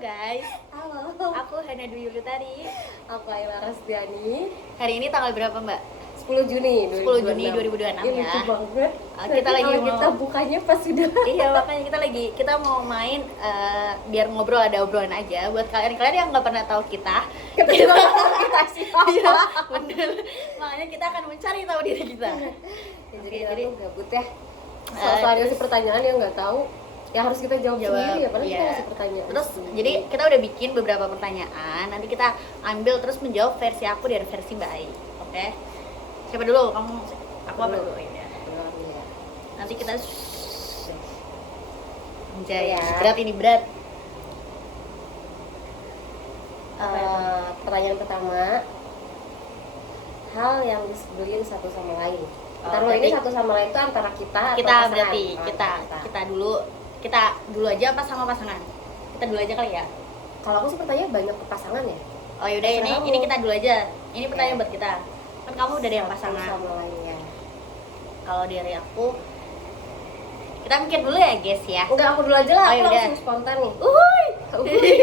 guys. Halo. Aku Hana Dwi Yulutari. Aku Ayla Rasdiani. Hari ini tanggal berapa, Mbak? 10 Juni 10 Juni 2026 Ini ya. lucu banget. Kita lagi mau kita bukanya pas sudah. Iya, makanya kita mau main biar ngobrol, ada obrolan aja buat kalian yang nggak pernah tahu kita. Kita siapa? Iya, bener. Makanya kita akan mencari tahu diri kita. Ya, jadi Jadi aku gabut ya. Soal ngasih pertanyaan yang nggak tahu, ya harus kita jawab sendiri ya, padahal iya. kita ngasih pertanyaan. Terus jadi kita udah bikin beberapa pertanyaan. Nanti kita ambil terus menjawab versi aku dan versi Mbak Ai. Oke? Siapa dulu? Kamu? Aku apa dulu? Ya. Nanti kita anjay, Ya. berat ini berat. Pertanyaan pertama, hal yang disebelin satu sama lain. Ntar lo ini berarti- satu sama lain itu antara kita atau Kita pasangan? berarti Oh, kita dulu aja apa sama pasangan? Kita dulu aja kali ya. Kalau aku sih pertanyaan banyak ke pasangan ya. Oh yaudah, ini Terserah kita dulu aja. Ini pertanyaan Ya. buat kita. Kan kamu udah ada yang Satu pasangan. sama lain ya. Kalau dari aku, kita mikir dulu ya guys ya. Enggak, aku dulu aja lah. Oh, Aku yaudah. langsung spontan nih. Uhuy. Uhuy.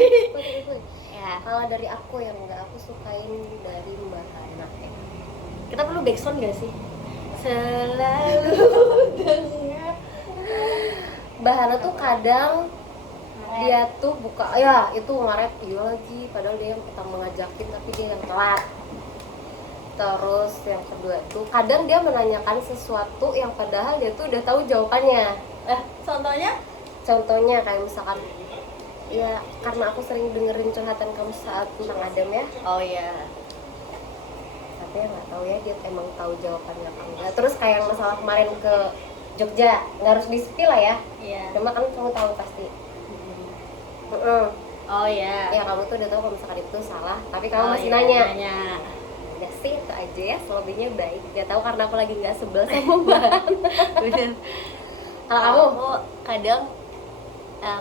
Ya, Kalau dari aku yang enggak aku sukain dari Mbak Hana. kita perlu backsound gak sih? Selalu dengar. Mbak Hana tuh kadang dia tuh buka, ya itu ngaret iya lagi, padahal dia yang pertama ngajakin tapi dia yang telat. Terus yang kedua tuh kadang dia menanyakan sesuatu yang padahal dia tuh udah tahu jawabannya. Contohnya? Contohnya kayak misalkan, ya karena aku sering dengerin curhatan kamu saat tentang Adam ya, Oh iya. tapi ya nggak tahu ya dia emang tahu jawabannya apa enggak. Terus kayak masalah kemarin ke Jogja, nggak harus di spill lah ya, Iya. cuma kan kamu tahu pasti. Heeh. Oh iya. Ya kamu tuh udah tahu kalau misalkan itu salah, tapi kamu Oh, masih iya, nanya. Udah sih itu aja ya, selebihnya baik. Gak tahu karena aku lagi nggak sebel sama Mbak. Bener. Kalau kamu? Aku kadang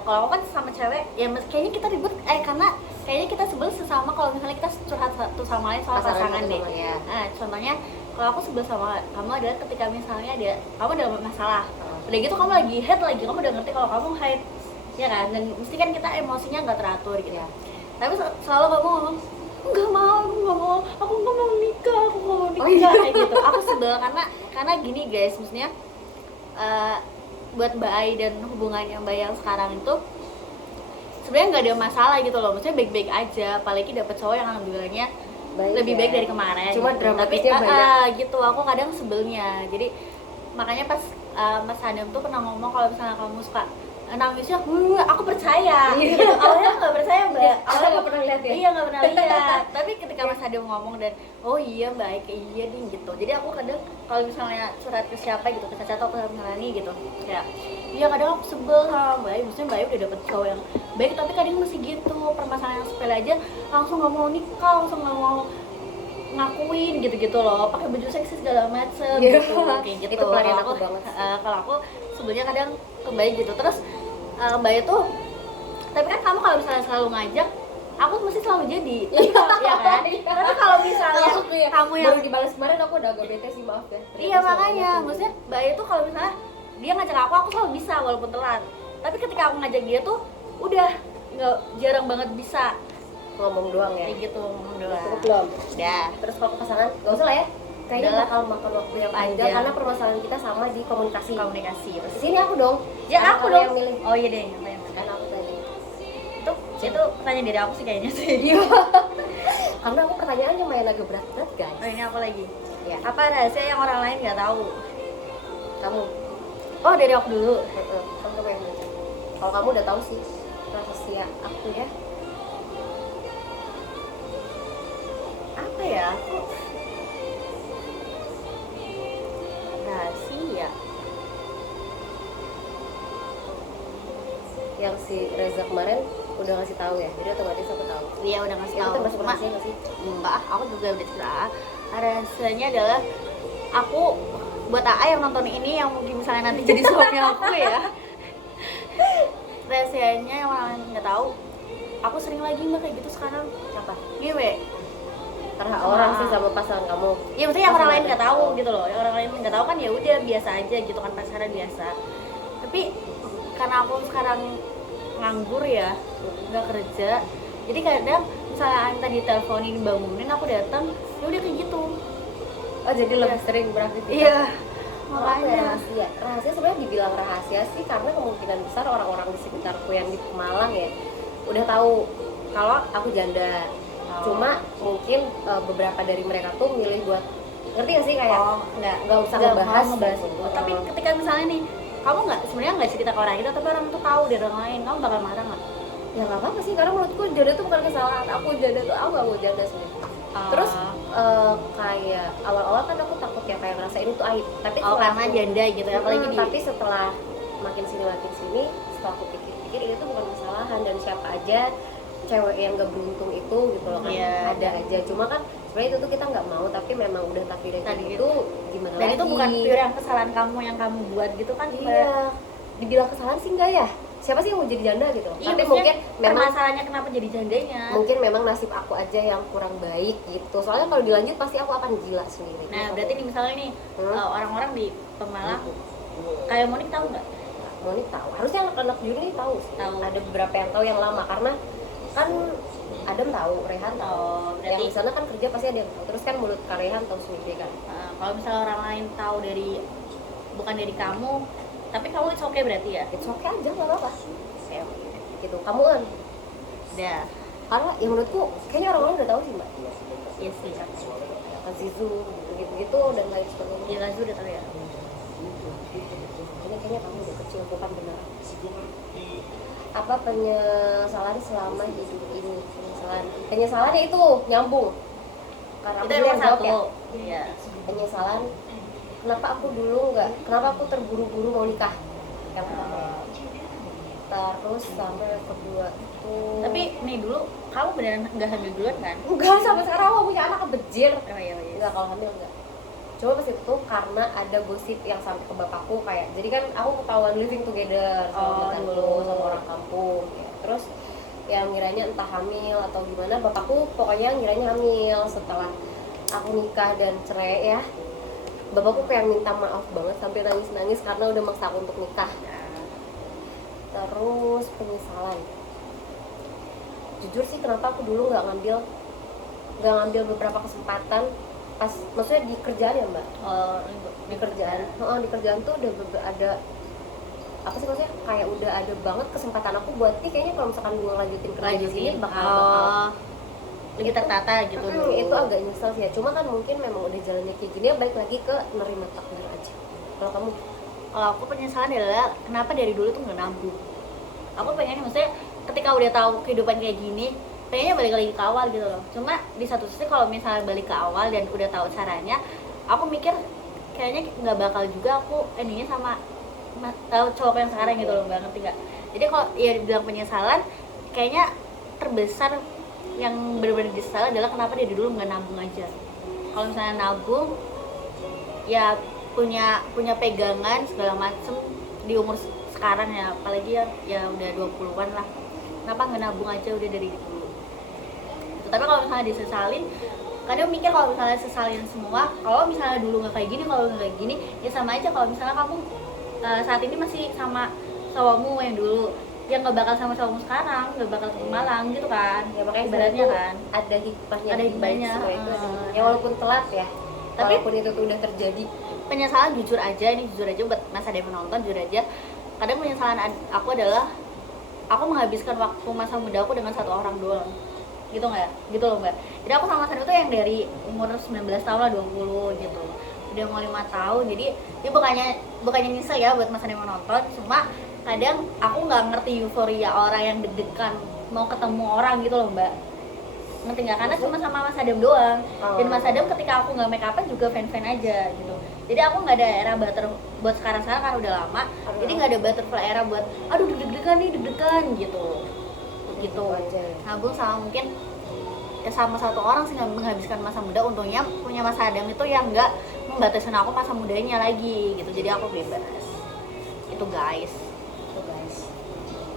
kalau aku kan sama cewek ya kayaknya kita ribut karena kayaknya kita sebel sesama kalau misalnya kita curhat satu sama lain soal pasangan satu deh. sama ya. Nah, contohnya kalau aku sebel sama kamu adalah ketika misalnya kamu ada masalah. Udah gitu kamu lagi head lagi, kamu udah ngerti kalau kamu head. Ya kan? Dan mesti kan kita emosinya nggak teratur gitu. Ya. Tapi selalu kamu ngomong nggak mau, aku nggak mau nikah, Oh, iya. kayak gitu. Aku sebel karena gini guys, maksudnya buat Mbak Ai dan hubungannya Mbak yang sekarang itu sebenarnya nggak ada masalah gitu loh, maksudnya baik-baik aja, apalagi dapet cowok yang alhamdulillahnya lebih ya. baik dari kemarin. Cuma gitu. dramatisnya Tapi banyak. gitu, aku kadang sebelnya. Jadi makanya pas Mas Adam tuh pernah ngomong kalau misalnya kamu suka nangisnya, aku percaya. Iya. Gitu. Awalnya nggak percaya Mbak. Awalnya nggak pernah lihat ya? Iya nggak pernah lihat. Tapi ketika Mas Adam ngomong dan oh iya baik, iya ding gitu. Jadi aku kadang kalau misalnya curhat ke siapa gitu, ke Caca atau ke Melani gitu, ya iya kadang aku sebel sama Mbak Ai. Maksudnya Mbak Ai udah dapet cowok yang baik, tapi kadang masih gitu permasalahan yang sepele aja langsung nggak mau nikah, langsung nggak mau ngakuin gitu-gitu loh, pakai baju seksi segala macem Iya. gitu, kayak gitu. Itu pelarian Kalau aku banget. kalau aku sebenarnya kadang kembali gitu. Terus Mbak itu, tapi kan kamu kalau misalnya selalu ngajak, aku mesti selalu jadi, ya kan? Tapi kalau misalnya kamu yang baru dibalas kemarin aku udah agak bete sih, maaf ya. iya makanya, maksudnya Mbak itu kalau misalnya dia ngajak aku selalu bisa walaupun telat. Tapi ketika aku ngajak dia tuh udah nggak, jarang banget bisa. ngomong doang ya. Kayak gitu, ngomong doang. Cukup belum? Udah. Terus kalau ke pasangan, gak usah lah ya. Kayaknya Udahlah. bakal makan waktu yang panjang Panjang. karena permasalahan kita sama di komunikasi. Komunikasi. Terus sini aku dong. Ya Karena aku kamu dong. yang milih. Oh iya deh, yang tanya. Kan aku tadi. Itu pertanyaan dari aku sih kayaknya sih. Iya. Karena aku pertanyaannya main agak berat-berat guys. Oh ini apa lagi? Ya. Apa rahasia yang orang lain nggak tahu? Kamu. Oh dari aku dulu. Kan kamu yang milih. Kalau kamu udah tahu sih rahasia aku ya. Apa ya? Aku rahasia. Yang si Reza kemarin udah ngasih tahu ya. Jadi otomatis aku tahu. Iya udah ngasih Itu tahu. termasuk Cuma rahasia nggak sih? enggak, aku juga udah cerita. Rahasianya adalah aku buat AA yang nonton ini yang mungkin misalnya nanti jadi suami aku ya. Rahasianya yang orang lain nggak tahu. Aku sering lagi mbak kayak gitu sekarang. Apa? Ngewe. Karena Sama- orang sih sama pasangan kamu. Iya maksudnya yang orang lain nggak tahu Oh. gitu loh. Yang orang lain nggak tahu kan ya udah biasa aja gitu kan, pasaran biasa. Tapi karena aku sekarang nganggur ya, nggak kerja. Jadi kadang misalnya Anta diteleponin bangunin, aku datang, ya udah kayak gitu. Oh jadi lebih sering beraktivitas. Iya. Kalau aku ya Makanya. rahasia sebenarnya dibilang rahasia sih karena kemungkinan besar orang-orang di sekitarku yang di Pemalang ya udah tahu kalau aku janda. Cuma mungkin beberapa dari mereka tuh milih buat, ngerti gak sih, kayak nggak usah ngebahas itu. Tapi ketika misalnya nih, kamu sebenarnya nggak cerita ke orang itu, tapi orang tuh tahu dari orang lain, kamu bakal marah nggak? ya nggak apa-apa sih, karena menurutku janda tuh bukan kesalahan aku. Janda tuh aku nggak mau janda sebenarnya. Terus kayak awal-awal kan aku takut ya kayak ngerasa ini tuh aib, tapi Karena janda gitu ya, apalagi di tapi setelah makin sini setelah aku pikir-pikir ini tuh bukan kesalahan, dan siapa aja cewek yang gak beruntung itu gitu loh kan. Ada aja, cuma kan sebenarnya itu tuh kita nggak mau, tapi memang udah takdirnya Tadi itu gimana dan lagi. itu bukan pure yang kesalahan kamu yang kamu buat gitu kan. Iya, dibilang kesalahan sih enggak ya, siapa sih yang mau jadi janda gitu. Iya, tapi mungkin memang masalahnya kenapa jadi jandanya, mungkin memang nasib aku aja yang kurang baik gitu, soalnya kalau dilanjut pasti aku akan gila sendiri. nah berarti nih misalnya nih orang-orang di Pemalang kayak Monik tahu nggak? Monik tahu, harusnya anak-anak Juni tahu sih. Ada beberapa yang tahu yang lama, karena kan Adam tahu, Rehan tahu. Yang di sana kan kerja pasti ada yang tahu. Terus kan mulut Kak Rehan tahu sendiri kan. Kalau misalnya orang lain tahu bukan dari kamu, tapi kamu it's okay berarti ya? It's okay aja, nggak apa-apa. Oke. Gitu, kamu kan? Udah. Karena ya menurutku kayaknya orang-orang udah tahu sih mbak. Iya sih. Zizu gitu-gitu dan lain sebagainya. Iya Zizu udah tahu ya. Kayaknya kamu udah kecil, bukan benar. Apa penyesalan selama hidup ini? Penyesalannya itu nyambung. Karena itu yang jawab satu. Ya. Iya. Penyesalan, kenapa aku dulu kenapa aku terburu-buru mau nikah? Yang pertama. Terus sampai kedua tuh. Tapi nih dulu kamu beneran nggak hamil duluan kan? Enggak, sampai sekarang aku punya anak kebejir. Oh iya. Enggak, kalau hamil enggak. Coba pas itu karena ada gosip yang sampai ke bapakku, kayak jadi kan aku ketahuan living together sama dulu sama orang kampung ya. Terus yang ngiranya entah hamil atau gimana, bapakku pokoknya ngiranya hamil setelah aku nikah dan cerai ya. Bapakku kayak minta maaf banget sampai nangis-nangis karena udah maksa aku untuk nikah. Terus penyesalan, jujur sih kenapa aku dulu nggak ngambil beberapa kesempatan pas, maksudnya di kerjaan ya mbak. Di kerjaan tuh udah ada apa sih, maksudnya kayak udah ada banget kesempatan aku buat nih kayaknya kalau misalkan gue lanjutin kerja di sini bakal lebih tertata gitu. Itu agak nyesel sih ya, cuma kan mungkin memang udah jalannya kayak gini ya, balik lagi ke nerima takdir aja. Kalau kamu? Kalau aku penyesalan adalah kenapa dari dulu tuh nggak nabung. Aku pengen, maksudnya ketika udah tahu kehidupan kayak gini, pengennya balik lagi ke awal gitu loh. Cuma di satu sisi kalau misalnya balik ke awal dan udah tahu caranya, aku mikir kayaknya nggak bakal juga aku endingnya sama cowok yang sekarang gitu loh, mbak, ngerti nggak? Jadi kalau ya dibilang penyesalan, kayaknya terbesar yang benar-benar disesal adalah kenapa dari dulu nggak nabung aja. Kalau misalnya nabung, ya punya pegangan segala macem di umur sekarang ya, apalagi ya udah 20-an lah. Kenapa nggak nabung aja udah dari dulu? Tapi kalau misalnya disesalin, kadang mikir kalau misalnya sesalin semua, kalau misalnya dulu nggak kayak gini, kalau nggak kayak gini, ya sama aja. Kalau misalnya kamu saat ini masih sama cowokmu yang dulu, yang nggak bakal sama cowokmu sekarang, nggak bakal ke Malang gitu kan. Ya makanya ibaratnya kan ada hikmahnya, itu ya walaupun telat ya, tapi walaupun itu tuh udah terjadi. Penyesalan jujur aja buat masa dia menonton, jujur aja, kadang penyesalan aku adalah aku menghabiskan waktu masa muda aku dengan satu orang doang, gitu nggak? Gitu loh mbak. Jadi aku sama Sandi tuh yang dari umur 19 tahun lah, 20 gitu, udah mau 5 tahun. Jadi dia bukannya nyesel ya buat masa dia menonton, cuma kadang aku nggak ngerti euforia orang yang deg-degan mau ketemu orang gitu loh mbak, ngerti nggak? Karena cuma sama Mas Adam doang, dan Mas Adam ketika aku nggak make upan juga fan-fan aja gitu. Jadi aku nggak ada era butter buat sekarang karena udah lama, jadi nggak ada butterfly era buat aduh deg-degan gitu. Nabung sama mungkin ya sama satu orang sih nggak menghabiskan masa muda. Untungnya punya Mas Adam itu yang nggak membatasi aku masa mudanya lagi gitu, jadi aku bebas itu guys.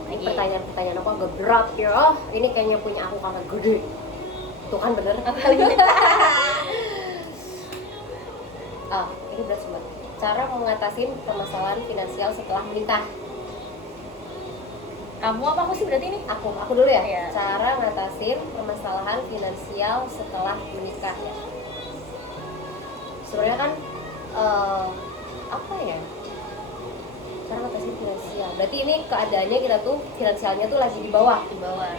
Ini pertanyaan aku agak berat ya. Ini kayaknya punya aku kakak gede. Tuh kan bener. Ini berat banget. Cara mengatasi permasalahan finansial setelah menikah. Kamu apa aku sih berarti ini? Aku dulu ya. Iya. Cara ngatasin permasalahan finansial setelah menikah ya. Sebenarnya kan apa ya? Cara ngatasin finansial. Berarti ini keadaannya kita tuh finansialnya tuh lagi di bawah. Di bawah.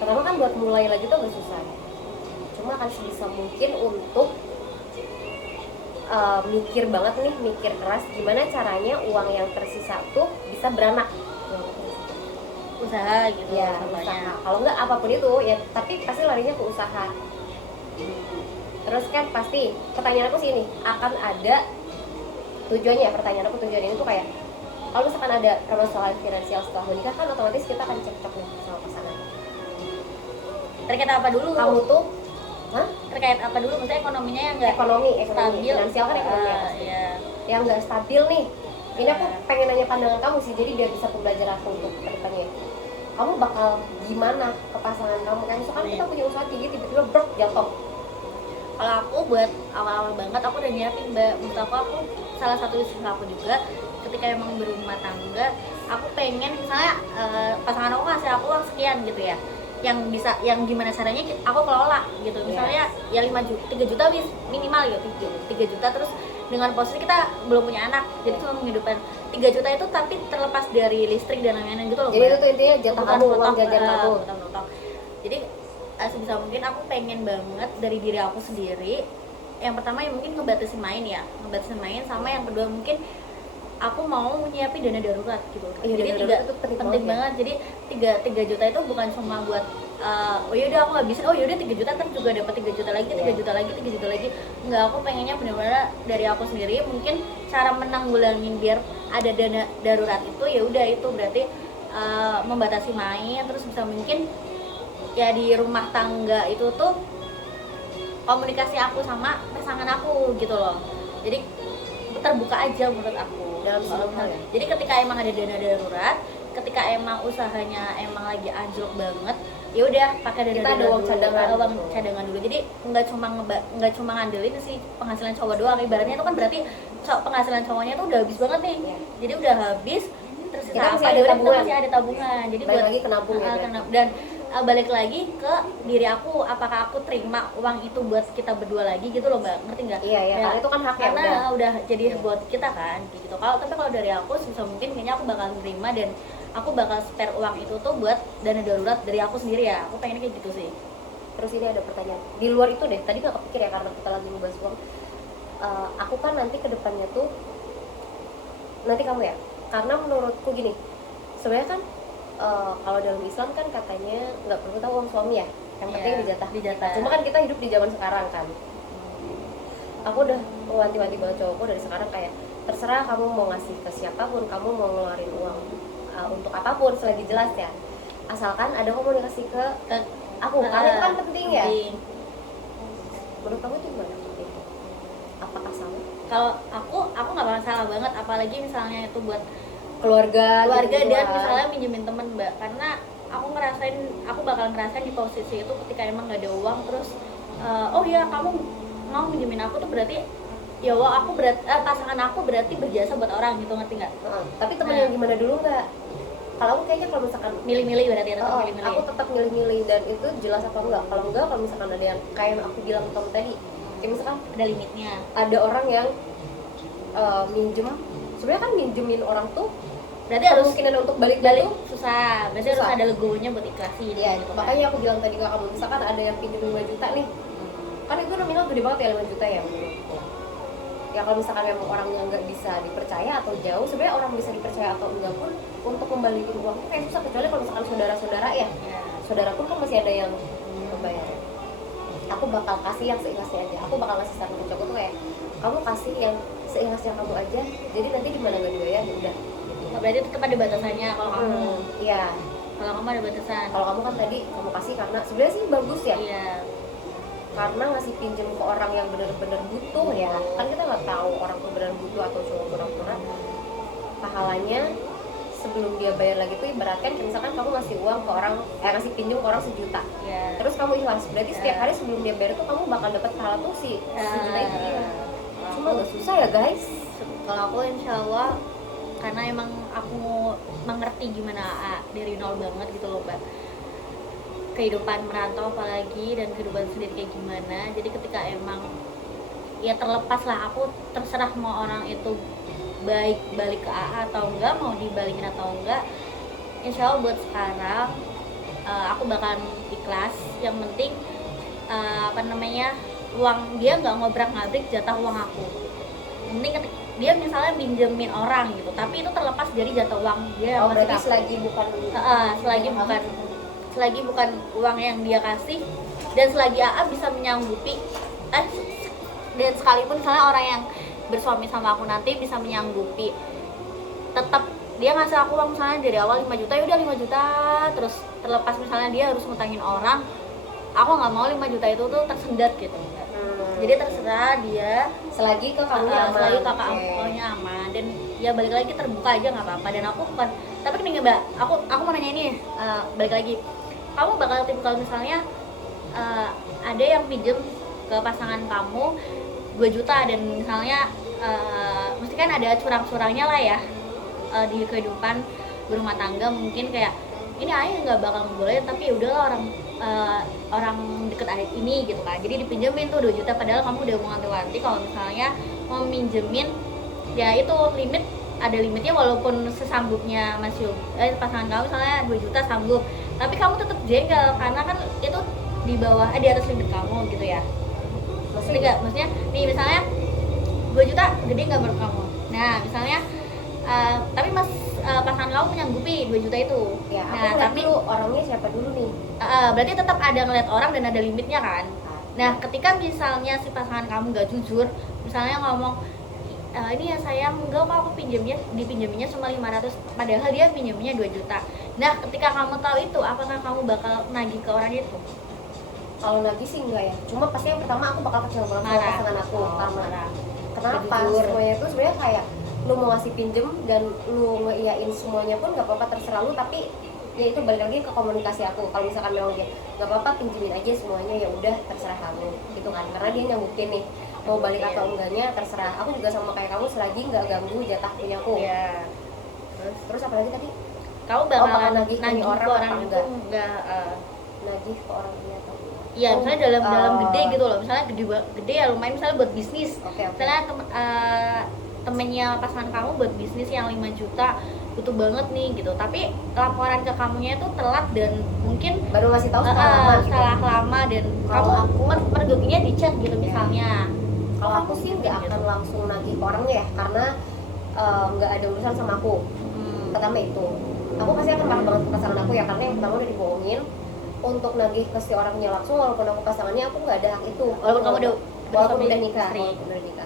Pertama kan buat mulai lagi tuh agak susah. Cuma akan sebisa mungkin untuk mikir banget nih, mikir keras gimana caranya uang yang tersisa tuh bisa beranak. Usaha gitu Ya, contohnya. usaha. Kalau enggak apapun itu ya, tapi pasti larinya ke usaha. Terus kan pasti pertanyaan aku sih ini akan ada tujuannya. Pertanyaan aku tujuan ini tuh kayak kalau misalkan ada permasalahan finansial setelah menikah kan otomatis kita akan cekcok nih sama pasangan. Terkait apa dulu? Kamu tuh, Terkait apa dulu? Maksudnya ekonominya yang enggak ekonomi stabil. finansial kan ekonomi ya. Iya. Yang nggak stabil nih. Ini aku pengen nanya pandangan kamu sih, jadi biar bisa pembelajaran aku untuk kedepannya. Kamu bakal gimana ke pasangan kamu? Kan misalkan kita punya usaha tinggi, tiba-tiba brok jatuh. Kalau aku buat awal-awal banget aku udah nyiapin Mbak. Menurut aku salah satu istilah aku juga ketika emang berumah tangga, aku pengen misalnya pasangan aku ngasih aku uang sekian gitu ya, yang bisa, yang gimana caranya aku kelola gitu. Misalnya ya 5 juta, 3 juta minimal gitu, 3 juta terus dengan posisi kita belum punya anak, jadi cuma menghidupkan 3 juta itu tapi terlepas dari listrik dan lain-lain gitu loh. Jadi itu tuh intinya jatah kamu, uang potong, jajan kamu. potong. Jadi sebisa mungkin aku pengen banget dari diri aku sendiri. Yang pertama yang mungkin ngebatasin main ya, sama yang kedua mungkin aku mau nyiapin dana darurat gitu. Iya, Jadi dana tiga darurat itu penting penting banget banget. Jadi 3 juta itu bukan cuma buat oh yaudah aku habisin, oh yaudah 3 juta kan juga dapat 3 juta lagi, 3 juta lagi, 3 juta lagi. Enggak, aku pengennya benar-benar dari aku sendiri. Mungkin cara menanggulangin biar ada dana darurat itu ya udah itu berarti membatasi main, terus bisa mungkin ya di rumah tangga itu tuh komunikasi aku sama pasangan aku gitu loh. Jadi terbuka aja menurut aku Dalam semua hal ya? Jadi ketika emang ada dana darurat, ketika emang usahanya emang lagi anjlok banget, ya udah pakai dana Kita darurat ada uang dulu, cadangan. uang cadangan dulu. Jadi nggak cuma ngandelin si penghasilan cowok doang. Ibaratnya itu kan berarti penghasilan cowoknya tuh udah habis banget nih. Iya. Jadi udah habis, terus Kita masih apa, ada ya udah kita tabungan. masih ada tabungan. Jadi Balik lagi ke nabung ya, berarti. dan balik lagi ke diri aku, apakah aku terima uang itu buat kita berdua lagi gitu loh Mbak, ngerti nggak? Iya, Ya, karena itu kan hak ya, karena udah. udah jadi buat kita kan gitu. Tapi kalau dari aku sebisa mungkin kayaknya aku bakal terima dan aku bakal spare uang itu tuh buat dana darurat dari aku sendiri ya. Aku pengennya kayak gitu sih. Terus ini ada pertanyaan di luar itu deh, tadi nggak kepikir ya karena kita lagi ngebahas uang. Aku kan nanti kedepannya tuh, nanti kamu ya, karena menurutku gini, sebenarnya kan kalau dalam Islam kan katanya nggak perlu tahu uang suami ya, yang penting Iya, dijatah. dijatah. Cuma kan kita hidup di zaman sekarang kan, aku udah wanti-wanti banget cowokku dari sekarang kayak terserah kamu mau ngasih ke siapapun, kamu mau ngeluarin uang untuk apapun selagi jelas ya, asalkan ada komunikasi ke aku, karena itu kan penting ya. Menurut kamu itu gimana? Apakah sama? Kalau aku nggak masalah banget, apalagi misalnya itu buat Keluarga dan gitu, misalnya minjemin temen Mbak, karena aku bakal ngerasain di posisi itu ketika emang nggak ada uang terus oh ya kamu mau minjemin aku tuh berarti ya wah aku pasangan aku berarti berjasa buat orang gitu, ngerti nggak? Tapi temen Nah. yang gimana dulu nggak? Kalau aku kayaknya kalau misalkan Milih-milih berarti ya, tetap milih-milih. aku tetap milih-milih dan itu jelas apa enggak. Kalau enggak, kalau misalkan ada yang kayak aku bilang ke kamu tadi, kayak misalkan Ada limitnya. ada orang yang minjem, sebenarnya kan minjemin orang tuh Berarti harus kemungkinan untuk balik balik tuh susah. Berarti susah. harus ada legonya buat ikhlasin. ya, gitu kan. makanya aku bilang tadi ke kamu, misalkan ada yang pinjem 5 juta nih, kan itu nominal gede banget ya 5 juta ya menurutku. Ya kalau misalkan memang orangnya nggak bisa dipercaya atau jauh, sebenarnya orang bisa dipercaya atau enggak pun untuk kembaliin uang itu kayak susah, kecuali kalau misalkan saudara-saudara ya, Ya. saudara pun kan masih ada yang membayar. Aku bakal kasih yang seikhlasnya aja. Aku bakal kasih saran ke cowok tuh kayak, kamu kasih yang seikhlasnya kamu aja, jadi nanti gimana nggak dibayar ya udah. Nah, berarti tetap ada batasannya kalau kamu. Iya. Kalau kamu ada batasan. Kalau kamu kan tadi kamu kasih karena sebenarnya sih bagus ya. Iya. Karena ngasih pinjem ke orang yang benar-benar butuh ya. Kan kita nggak tahu orang tuh benar butuh atau cuma pura-pura. Pahalanya sebelum dia bayar lagi tuh ibaratkan misalkan kamu ngasih uang ke orang, ngasih pinjem ke orang 1 juta. Iya. Terus kamu ikhlas, berarti setiap hari sebelum dia bayar tuh kamu bakal dapat pahala tuh si 1 juta itu dia. Cuma nggak susah ya guys. Kalau aku insya Allah karena emang aku mengerti gimana dari nol banget gitu loh Mbak, kehidupan merantau apalagi dan kehidupan sendiri kayak gimana. Jadi ketika emang ya terlepas lah, aku terserah mau orang itu baik balik ke AA atau enggak, mau dibalikin atau enggak, insya Allah buat sekarang aku bakalan ikhlas. Yang penting uang dia nggak ngobrak-ngabrik jatah uang aku. Yang penting dia misalnya minjemin orang gitu, tapi itu terlepas dari jatah uang dia. Oh, berarti selagi bukan selagi bukan uang yang dia kasih, dan selagi AA bisa menyanggupi, dan sekalipun misalnya orang yang bersuami sama aku nanti bisa menyanggupi, tetap dia ngasih aku uang misalnya dari awal 5 juta, ya udah 5 juta terus, terlepas misalnya dia harus ngutangin orang, aku nggak mau 5 juta itu tuh tersendat gitu. Jadi terserah dia, selagi ke kamu aman, selagi kakak akunya aman, dan ya balik lagi terbuka aja nggak apa-apa. Dan aku bukan, tapi nih Mbak, aku mau nanya ini, balik lagi, kamu bakal tipe kalau misalnya ada yang pinjem ke pasangan kamu 2 juta dan misalnya mesti kan ada curang-curangnya lah ya di kehidupan berumah tangga, mungkin kayak ini ayah nggak bakal ngebolehin, tapi ya udahlah orang deket ayah ini gitu kan, jadi dipinjemin tuh 2 juta padahal kamu udah wanti-wanti kalau misalnya mau minjemin ya itu ada limitnya, walaupun sesanggupnya pasangan kamu misalnya 2 juta sanggup, tapi kamu tetap jengkel karena kan itu di bawah di atas limit kamu gitu ya. Maksudnya nih misalnya 2 juta gede nggak menurut kamu? Nah misalnya tapi pasangan kamu menyanggupi 2 juta itu. Ya, aku tapi dulu orangnya siapa dulu nih? Berarti tetap ada ngeliat orang dan ada limitnya kan. Nah ketika misalnya si pasangan kamu nggak jujur, misalnya ngomong ini ya sayang, enggak kok aku dipinjeminnya cuma 500, padahal dia pinjamnya 2 juta. Nah ketika kamu tahu itu, apakah kamu bakal nagih ke orang itu? Kalau nagih sih enggak ya, cuma pasti yang pertama aku bakal kecewa banget sama pasangan aku. Kenapa? Semuanya itu sebenarnya kayak lu mau ngasih pinjem dan lu ngeiyain semuanya pun nggak apa-apa, terserah lu, tapi ya itu balik lagi ke komunikasi aku. Kalau misalkan memang dia nggak apa-apa pinjemin aja semuanya, ya udah terserah kamu gitu kan, karena dia nyanggupin nih mau balik atau enggaknya terserah. Aku juga sama kayak kamu, selagi nggak ganggu jatah punya aku. Terus apa lagi tadi? Kamu bakal nagih ke orang itu enggak nagih ke orang ini atau iya, misalnya dalam gede gitu loh, misalnya gede ya lumayan, misalnya buat bisnis. Misalnya temennya pasangan kamu buat bisnis yang 5 juta butuh banget nih gitu, tapi laporan ke kamunya itu telat dan mungkin baru ngasih tahu setelah lama dan kamu mergokinya di chat gitu misalnya. Kalau aku sih nggak akan langsung nagih ke orangnya ya, karena nggak ada urusan sama aku. Pertama itu aku pasti akan marah banget ke pasangan aku ya, karena yang pertama udah dibohongin. Untuk nagih ke si orangnya langsung, walaupun aku pasangannya, aku nggak ada hak itu. Walaupun udah nikah.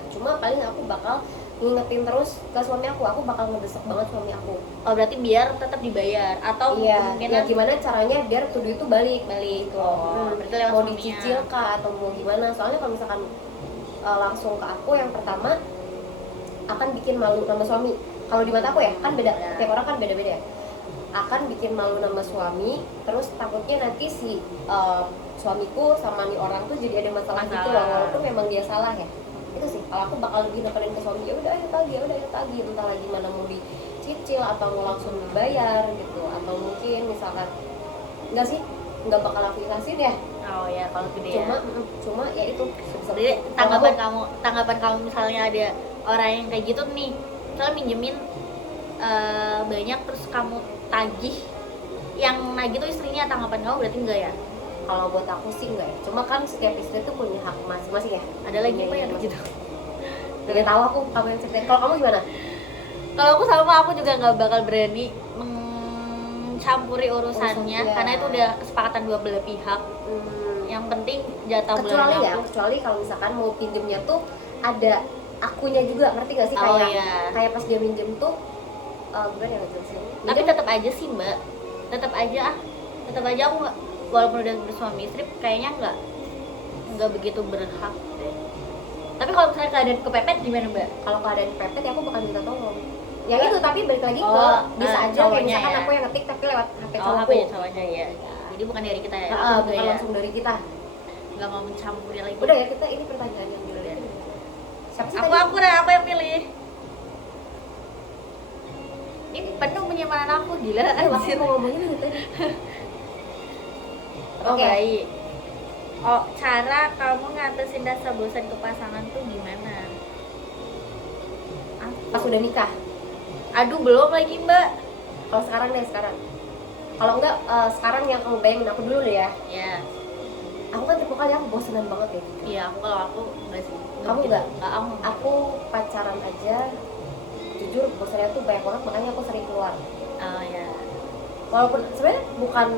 Cuma paling aku bakal ngingetin terus ke suami aku bakal ngedesek banget suami aku. Oh berarti biar tetap dibayar atau iya, ya gimana caranya biar tuh duit itu balik gitu. Berarti lewat mau dicicil kah atau mau gimana? Soalnya kalau misalkan langsung ke aku, yang pertama akan bikin malu nama suami. Kalau di mata aku ya kan beda, tiap orang kan beda-beda ya. Akan bikin malu nama suami, terus takutnya nanti si suamiku sama nih orang tuh jadi ada masalah gitu loh, walaupun memang dia salah ya. Itu sih kalau aku bakal lebih nekenin ke suami, ya udah ayo tagih, entah lagi mana mau dicicil atau mau langsung dibayar gitu, atau mungkin misalkan enggak sih, enggak bakal aku ikhlasin ya. Oh ya kalau gede cuma ya itu. Jadi tanggapan kamu misalnya ada orang yang kayak gitu nih, misalnya minjemin banyak terus kamu tagih, yang nagih tuh istrinya, tanggapan kamu berarti enggak ya? Kalau buat aku sih enggak ya, cuma kan setiap istri tuh punya hak masing-masing ya. Ada lagi apa yang gitu? Udah tahu aku, kamu yang cerita. Kalau kamu gimana? Kalau aku sama, aku juga nggak bakal berani mencampuri urusannya, karena itu udah kesepakatan dua belah pihak. Yang penting jatah bulan aku. Kecuali kalau misalkan mau pinjemnya tuh ada akunya juga, ngerti gak sih? Kayak pas dia minjem tuh bukan yang ngejelasin. Tapi tetap aja sih Mbak, tetap aja aku nggak, walaupun udah bersuami istri kayaknya nggak begitu berhak deh. Tapi kalau misalnya keadaan kepepet gimana Mbak? Kalau keadaan kepepet ya aku bakal minta tolong. Ya itu, tapi balik lagi ke bisa aja kayak misalkan aku yang ngetik tapi lewat HP cowokku. HP cowoknya ya. Jadi bukan dari kita ya. Bukan langsung dari kita. Nggak mau mencampuri lagi. Udah ya, kita ini pertanyaan yang dulu ya. Siapa sih aku yang pilih. ini penuh penyimpanan aku, gila Aku anjir. mau ngomongin itu tadi. Oh Oke. baik. Oh, cara kamu ngatasin rasa bosan ke pasangan tuh gimana? Pas udah nikah. Aduh, belum lagi mbak. Kalau sekarang deh, sekarang. Kalau enggak, sekarang yang kamu bayangin aku dulu deh ya. Ya, Aku kan tipe kali yang bosenan banget ya. iya kalau aku enggak sih. Kamu gitu. enggak? Enggak, aku. Aku pacaran aja, jujur bosannya tuh banyak banget, makanya aku sering keluar. Oh ya. Walaupun sebenarnya bukan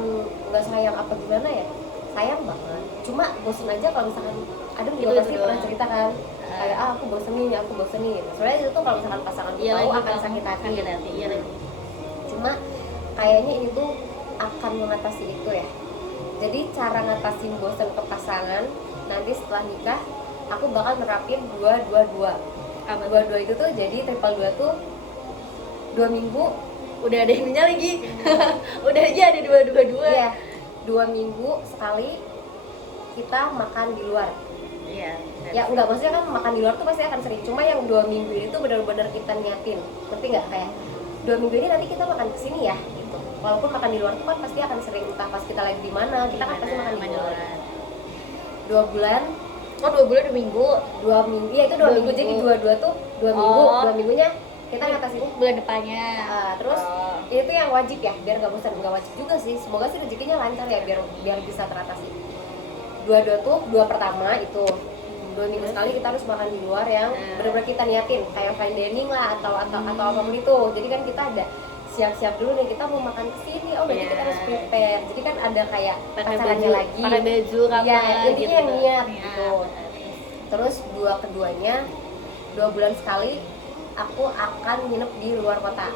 nggak sayang apa gimana ya, sayang banget. Cuma bosen aja kalau misalkan, ada juga Itu pasti doang. pernah cerita kan, kayak aku bosen nih, aku bosen nih. Sebenarnya itu tuh kalau misalkan pasangan Iya tahu lagi akan kamu sakit hati. Sakit hati, iya lagi. Cuma kayaknya ini tuh akan mengatasi itu ya. Jadi cara ngatasin bosan ke pasangan nanti setelah nikah, aku bakal nerapin 2-2-2. Apa tuh? 2-2 itu tuh jadi triple 2 tuh 2 minggu. Udah ada ininya lagi. Udah aja ada dua. Iya, 2 minggu sekali kita makan di luar. Iya. Ya enggak, maksudnya kan makan di luar tuh pasti akan sering. Cuma yang 2 minggu ini tuh benar-benar kita niatin. Ngerti nggak, kayak 2 minggu ini nanti kita makan kesini ya gitu. Walaupun makan di luar tuh kan pasti akan sering, entah pas kita lagi di mana, kita kan pasti makan di luar. 2 bulan, Oh, 2 bulan 2 minggu. 2 minggu. Iya, itu 2 2 minggu. Jadi minggu. 2-2 tuh 2 minggu. Oh. 2 minggunya kita ngatasin. Bulan depannya. Terus Oh. itu yang wajib ya, biar nggak bosan. Nggak wajib juga sih, semoga sih rezekinya lancar ya, biar bisa teratasi. 2-2 tuh 2 pertama itu 2 minggu sekali kita harus makan di luar yang benar-benar kita niatin, kayak fine dining lah atau apapun itu. Jadi kan kita ada siap-siap dulu nih, kita mau makan kesini, oh berarti kita harus prepare. Jadi kan ada kayak pakai pacarannya baju lagi, pakai baju kapan ya intinya yang niat Iya. gitu. Terus keduanya 2 bulan sekali aku akan nginep di luar kota.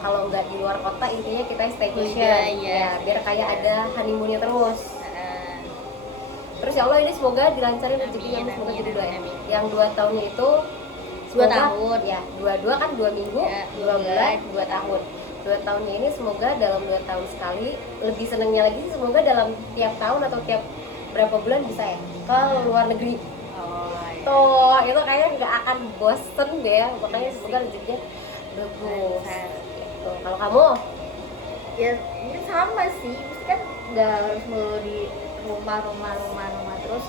Kalau nggak di luar kota, intinya kita staycation. Iya, Ya biar kayak ada honeymoonnya terus. Terus ya Allah, ini semoga dilancarin rezekinya, Amin, semoga amin, jadi 2 ya. amin. Yang 2 tahunnya itu 2 semoga- tahun. ya 2 kan 2 minggu, Ya, 2 bulan, 2 tahun. 2 tahunnya ini semoga dalam 2 tahun sekali. Lebih senengnya lagi semoga dalam tiap tahun atau tiap berapa bulan bisa ya ke luar negeri. Oh, iya. Tuh, itu kayaknya nggak akan bosen deh ya. Makanya semoga rezekinya bagus. Gitu. Kalau kamu? Ya ini sama sih, mesti kan nggak harus melulu di rumah terus.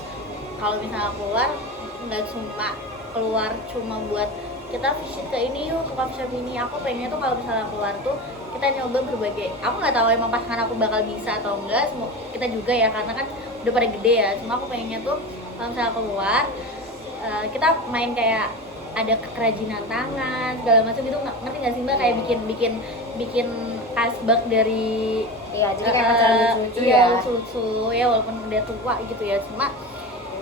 Kalau misalnya keluar, nggak cuma keluar cuma buat kita visit ke ini yuk, ke coffee shop ini. Aku pengennya tuh kalau misalnya keluar tuh kita nyoba berbagai. Aku nggak tahu emang pasangan aku bakal bisa atau enggak, kita juga ya, karena kan udah pada gede ya. Cuma aku pengennya tuh kalau misalnya keluar, kita main kayak ada kerajinan tangan segala macam gitu, ngerti nggak sih mbak, kayak bikin asbak dari Iya, jadi kayak pacaran lucu-lucu iya, ya. lucu-lucu ya, walaupun udah tua gitu ya. Cuma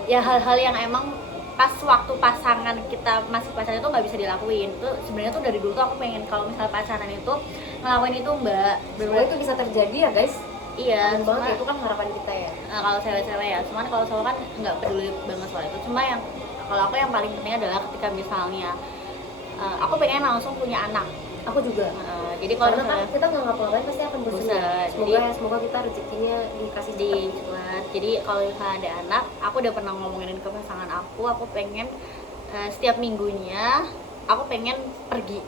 ya hal-hal yang emang pas waktu pasangan kita masih pacaran itu nggak bisa dilakuin. Tuh sebenarnya tuh dari dulu tuh aku pengen kalau misalnya pacaran itu ngelakuin itu mbak. Semoga itu bisa terjadi ya guys. Iya, Amin banget ya, cuma itu kan harapan kita ya. kalau cewek-cewek ya, cuman kalau cowok kan nggak peduli banget soal itu. Cuma yang kalau aku yang paling penting adalah ketika misalnya aku pengen langsung punya anak. Aku juga. Jadi kalau Karena kan misalnya kita nggak ngapa-ngapain pasti akan bosan. bosan. Semoga kita rezekinya dikasih di cepat. cepat. Jadi kalau misalnya ada anak, aku udah pernah ngomongin ke pasangan aku pengen setiap minggunya aku pengen pergi.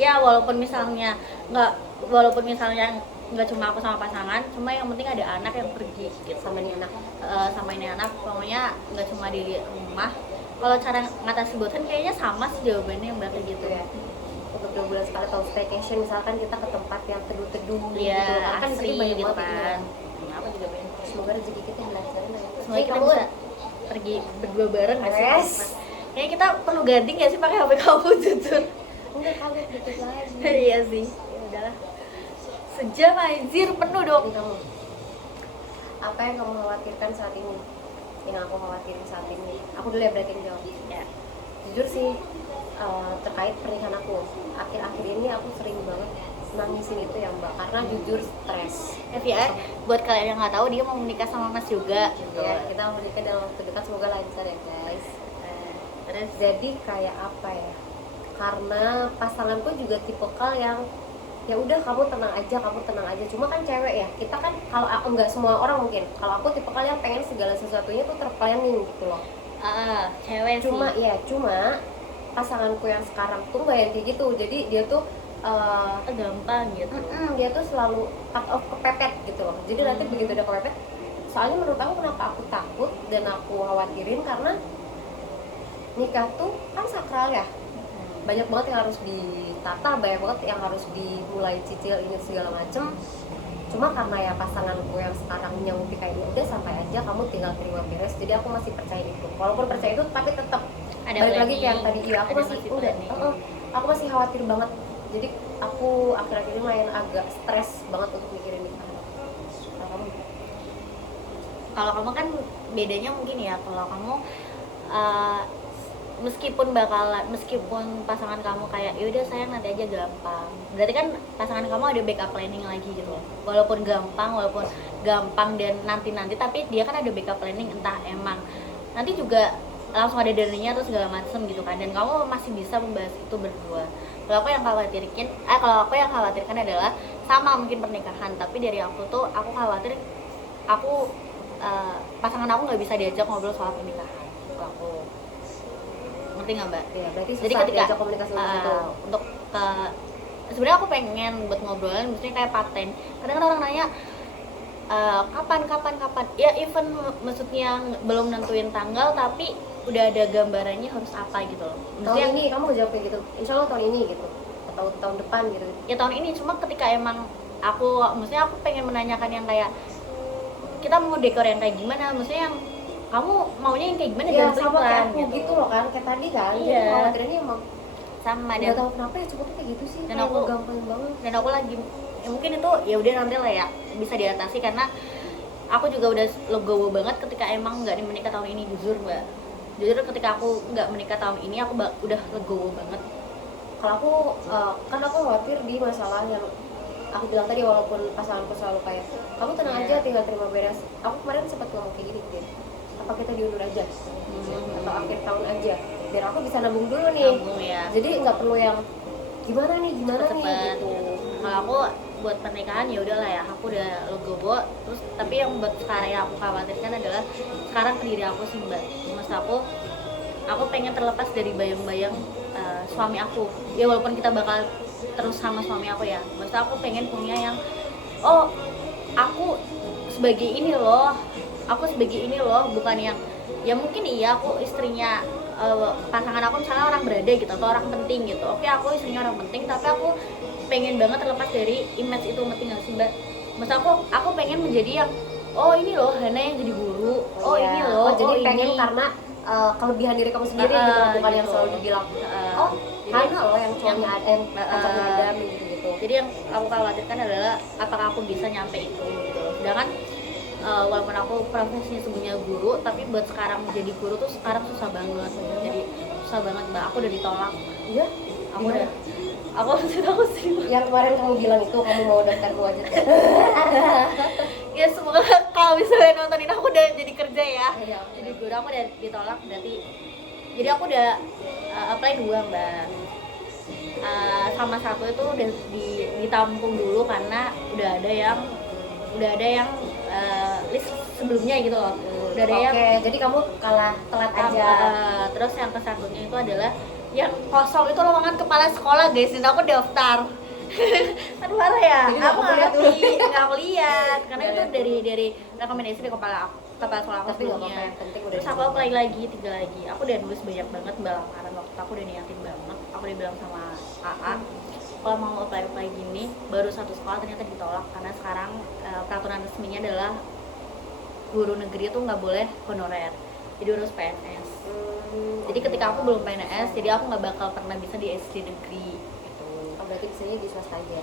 Ya walaupun misalnya nggak cuma aku sama pasangan, cuma yang penting ada anak yang pergi gitu. Sama nih anak. Sama ini anak, pokoknya nggak cuma di rumah. Kalau cara ngatasi bosan kayaknya sama sih jawabannya mbak, kayak gitu ya. Untuk 2 bulan sekali atau staycation, misalkan kita ke tempat yang teduh-teduh Iya, gitu. Kan di asri sini banyak gitu banget ini ya. kan. Aku juga pengen. Semoga rezeki kita dilancarin lah ya. Semoga kita Kamu bisa pergi berdua bareng nggak sih? Yes. Kayaknya kita perlu ganti nggak sih pakai HP kamu jujur? enggak, kamu dikit lagi. Iya sih. Ya udahlah. Sejam anjir penuh dong. Ini kamu. Apa yang kamu khawatirkan saat ini? Yang aku khawatirin saat ini. Aku dulu ya berarti yang jawab. Ya. Jujur sih, terkait pernikahan aku, akhir-akhir ini aku sering banget nangisin itu ya mbak, karena jujur stres. FYI, buat kalian yang nggak tahu dia mau menikah sama Mas juga. Gitu. Ya, kita mau menikah dalam waktu dekat, semoga lancar ya guys. Terus Jadi kayak apa ya, karena pasanganku juga tipikal yang ya udah kamu tenang aja. Cuma kan cewek ya, kita kan, kalau aku, nggak semua orang mungkin, kalau aku tipikal yang pengen segala sesuatunya tuh terplanning gitu loh. cewek Cuma sih. pasanganku yang sekarang tuh nggak yang kayak gitu. Jadi dia tuh gampang gitu. Dia tuh selalu kepepet gitu loh. Jadi nanti begitu udah kepepet, soalnya menurut aku kenapa aku takut dan aku khawatirin karena nikah tuh kan sakral ya, banyak banget yang harus ditata, banyak banget yang harus dimulai cicil ini segala macem. Cuma karena ya pasanganku yang sekarang nyamuk kayaknya udah santai aja, kamu tinggal terima beres, jadi aku masih percaya itu. Walaupun percaya itu tapi tetap Ada balik lagi planning, kayak yang tadi, iya aku ada masih masih udah planning. aku masih khawatir banget. Jadi aku akhir-akhir ini lumayan agak stres banget untuk mikirin nikah. Kalau kamu? Kalau kamu kan bedanya mungkin ya, kalau kamu meskipun pasangan kamu kayak yaudah sayang nanti aja gampang, berarti kan pasangan kamu ada backup planning lagi gitu loh. Walaupun gampang dan nanti tapi dia kan ada backup planning, entah emang nanti juga langsung ada dananya atau segala macem gitu kan, dan kamu masih bisa membahas itu berdua. Kalau aku yang khawatirkan adalah sama mungkin pernikahan, tapi dari aku tuh aku khawatir pasangan aku nggak bisa diajak ngobrol soal pernikahan. Kalau aku ngerti nggak mbak? Iya, berarti Jadi susah ketika diajak komunikasi itu. untuk sebenarnya aku pengen buat ngobrolin, maksudnya kayak paten. Kadang orang nanya kapan ya, even maksudnya belum nentuin tanggal tapi udah ada gambarannya harus apa gitu loh. Maksudnya Tahun ini kamu jawab kayak gitu, insya Allah tahun ini gitu, atau tahun depan gitu. ya tahun ini, cuma ketika emang maksudnya aku pengen menanyakan yang kayak kita mau dekor yang kayak gimana, maksudnya yang kamu maunya yang kayak gimana, Iya, dan sama kayak aku gitu. gitu loh kan, kayak tadi kan. Iya. Jadi khawatirannya emang Sama nggak dan tahu kenapa ya cowok tuh kayak gitu sih, Dan kayak aku- gampang banget. aku lagi ya mungkin itu ya udah nanti lah ya bisa diatasi, karena aku juga udah legowo banget ketika emang nggak menikah tahun ini. Jujur ketika aku nggak menikah tahun ini aku udah legowo banget. Kalau aku kan aku khawatir di masalah yang aku bilang tadi, walaupun pasanganku selalu kayak kamu tenang Iya. aja tinggal terima beres. Aku kemarin sempat ngomong kayak gini Din, apa kita diundur aja atau akhir tahun aja biar aku bisa nabung dulu nih. Nabung ya, Jadi nggak perlu yang gimana nih cepet-cepet gitu. Kalau aku buat pernikahan ya udahlah ya, aku udah legowo. Terus tapi yang buat sekarang yang aku khawatirkan adalah sekarang ke diri aku sih mbak. Maksud aku pengen terlepas dari bayang-bayang suami aku ya, walaupun kita bakal terus sama suami aku ya. Maksud aku pengen punya yang aku sebagai ini loh, bukan yang ya mungkin iya aku istrinya pasangan aku misalnya orang berada gitu atau orang penting gitu. Oke, aku istrinya orang penting, tapi aku pengen banget terlepas dari image itu, ngerti nggak sih mbak? Maksud aku pengen menjadi yang ini loh Hana yang jadi guru, Iya. ini loh, jadi pengen ini. karena kelebihan diri kamu sendiri gitu loh, bukan yang Gitu. selalu dibilang Jadi- Hana loh yang cowoknya ada, yang pacarnya ada gitu. Jadi yang aku khawatirkan adalah apakah aku bisa nyampe itu gitu. Sedangkan walaupun aku profesinya sebenarnya guru, tapi buat sekarang jadi guru tuh sekarang susah banget. Jadi susah banget mbak, aku udah ditolak. Iya. Aku sih Yang kemarin kamu bilang itu kamu mau daftar aja. ya semoga kalau misalnya nontonin aku udah jadi kerja ya. Iya. Jadi guru aku udah ditolak, berarti jadi aku udah apply 2 mbak. Sama satu itu udah ditampung dulu karena udah ada yang list sebelumnya gitu loh. Udah ada yang jadi kamu kalah telat aja. terus yang kesatunya itu adalah yang kosong itu lowongan kepala sekolah guys, dan aku daftar. Aduh parah ya. Jadi Aku nggak nggak lihat ngerti, nggak aku lihat karena itu Nggak dari rekomendasi dari kepala sekolah aku Tapi nggak apa-apa, sebelumnya. yang penting udah Terus aku dicoba. apply lagi 3 lagi. Aku udah nulis banyak banget mbak lamaran, waktu aku udah niatin banget. Aku udah bilang sama AA kalau mau apply gini, baru satu sekolah ternyata ditolak karena sekarang peraturan resminya adalah guru negeri itu nggak boleh honorer, jadi harus PNS. Jadi ketika aku belum PNS, jadi aku nggak bakal pernah bisa di SD negeri gitu. Berarti bisanya di swasta aja.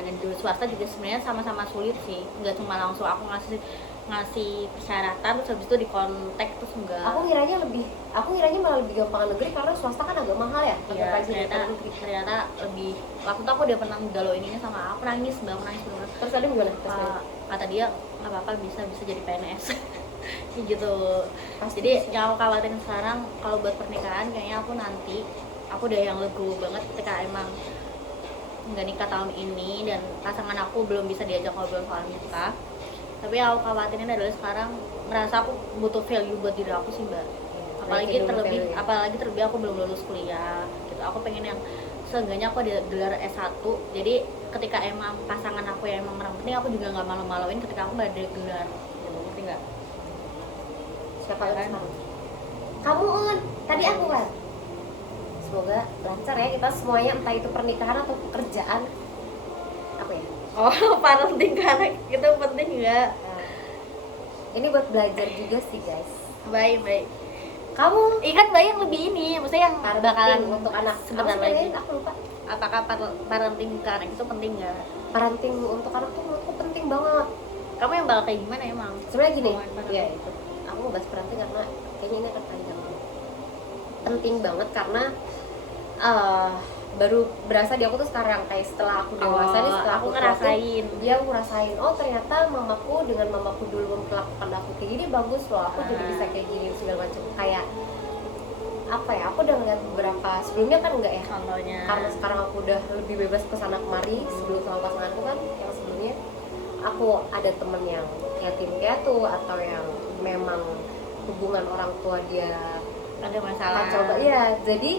Dan di swasta juga sebenarnya sama-sama sulit sih, nggak cuma langsung aku ngasih persyaratan terus habis itu di kontak terus enggak. Aku ngiranya malah lebih gampang negeri karena swasta kan agak mahal ya. Iya, agak rajin daripada negeri. ternyata lebih. Waktu itu aku udah pernah galau ininya sama aku, nangis bener. Terus ada gimana tesnya? Kata dia nggak apa-apa, bisa jadi PNS. Kayak gitu. Pasti Jadi bisa. yang aku khawatirin sekarang kalau buat pernikahan kayaknya aku udah yang legowo banget ketika emang nggak nikah tahun ini dan pasangan aku belum bisa diajak ngobrol soal nikah. Tapi yang aku khawatirin adalah sekarang merasa aku butuh value buat diri aku sih mbak. Naikin dulu value ya. Apalagi terlebih aku belum lulus kuliah gitu. Aku pengen yang seenggaknya aku ada gelar S1, jadi ketika emang pasangan aku yang emang orang penting, aku juga nggak malu-maluin ketika aku nggak ada gelar gitu, ngerti nggak? Siapa yang Kan? sekarang? Kamu Un, tadi aku kan. Semoga lancar ya kita semuanya, entah itu pernikahan atau pekerjaan. Apa ya? Oh, parenting karena itu penting nggak? Nah, ini buat belajar juga sih guys. Baik. Kamu Ikan bayi yang lebih ini, maksudnya yang bakalan parenting untuk anak. sebentar Apa sih lagi. namanya? Aku lupa. Apakah parenting ke anak itu penting nggak? Parenting untuk anak tuh menurutku penting banget. Kamu yang bakal kayak gimana emang? Sebenarnya gini, Hubungan parenting. ya itu. Aku mau bahas parenting karena kayaknya ini akan panjang. Penting banget karena baru berasa di aku tuh sekarang, kayak setelah aku dewasa nih, setelah aku tua tuh, ngerasain. dia aku ngerasain, oh ternyata mamaku dengan mamaku dulu memperlakukan aku kayak gini bagus loh, aku jadi bisa kayak gini segala macam. Kayak apa ya, aku udah ngeliat beberapa sebelumnya kan enggak ya, Contohnya. karena sekarang aku udah lebih bebas kesana kemari. Sebelum sama pasanganku kan yang sebelumnya aku ada temen yang yatim piatu atau yang memang hubungan orang tua dia ada masalah. kacau banget ya. Jadi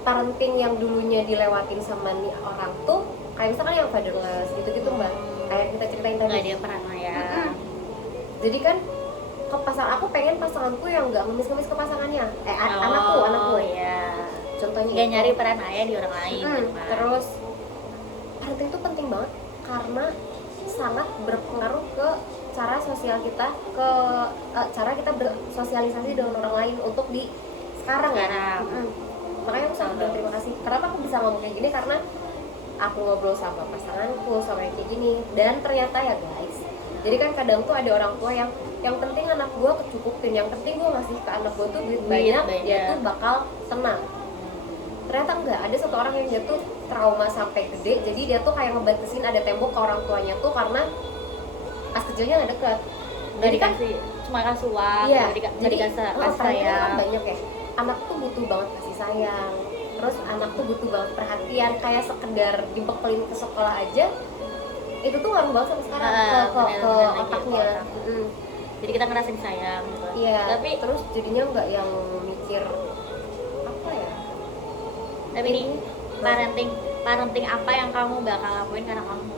parenting yang dulunya dilewatin sama nih orang tuh kayak misalkan yang fatherless gitu-gitu mbak, kayak kita ceritain tadi. Nggak dia paranoia. Jadi kan ke pasangan aku pengen pasanganku yang nggak ngemis-ngemis ke pasangannya, anakku ya. contohnya Nggak gitu. nyari peranaya di orang lain. gitu kan. Terus parenting itu penting banget karena sangat berpengaruh ke cara sosial kita, ke cara kita bersosialisasi dengan orang lain untuk di sekarang ya. Sekarang. Makanya aku sangat berterima kasih. Kenapa aku bisa ngomong kayak gini? Karena aku ngobrol sama pasanganku sama yang kayak gini, dan ternyata ya guys, jadi kan kadang tuh ada orang tua yang penting anak gua kecukupin, yang penting gua ngasih ke anak gua tuh duit banyak, dia tuh bakal tenang. Ternyata enggak, ada satu orang yang dia tuh trauma sampai gede, jadi dia tuh kayak ngebatasin ada tembok ke orang tuanya tuh karena pas kecilnya nggak deket. Nggak Jadi kan dikasih, cuma kasih uang. iya, Jadi kasih parenting sayang. kan banyak ya. Anak tuh butuh banget kasih sayang. Terus anak tuh butuh banget perhatian, kayak sekedar dibekelin ke sekolah aja. Itu tuh ngaruh banget sampai sekarang ke bener-bener otaknya. gitu. Jadi kita ngerasain sayang gitu. Iya. Tapi terus jadinya nggak yang mikir apa ya. tapi nih parenting apa yang kamu bakal lakuin karena kamu?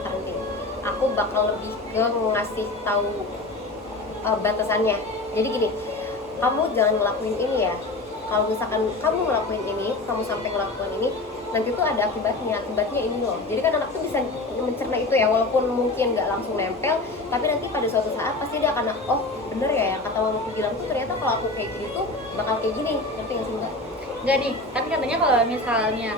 Parenting. Aku bakal lebih ke ngasih tahu batasannya. Jadi gini, kamu jangan ngelakuin ini ya. Kalau misalkan kamu ngelakuin ini, kamu sampai ngelakuin ini, nanti tuh ada akibatnya ini loh. Jadi kan anak tuh bisa mencerna itu ya, walaupun mungkin nggak langsung nempel, tapi nanti pada suatu saat pasti dia akan, oh bener ya yang kata mamaku bilang tuh, ternyata kalau aku kayak gini tuh bakal kayak gini. Ngerti nggak sih mbak? Nggak nih, kan katanya kalau misalnya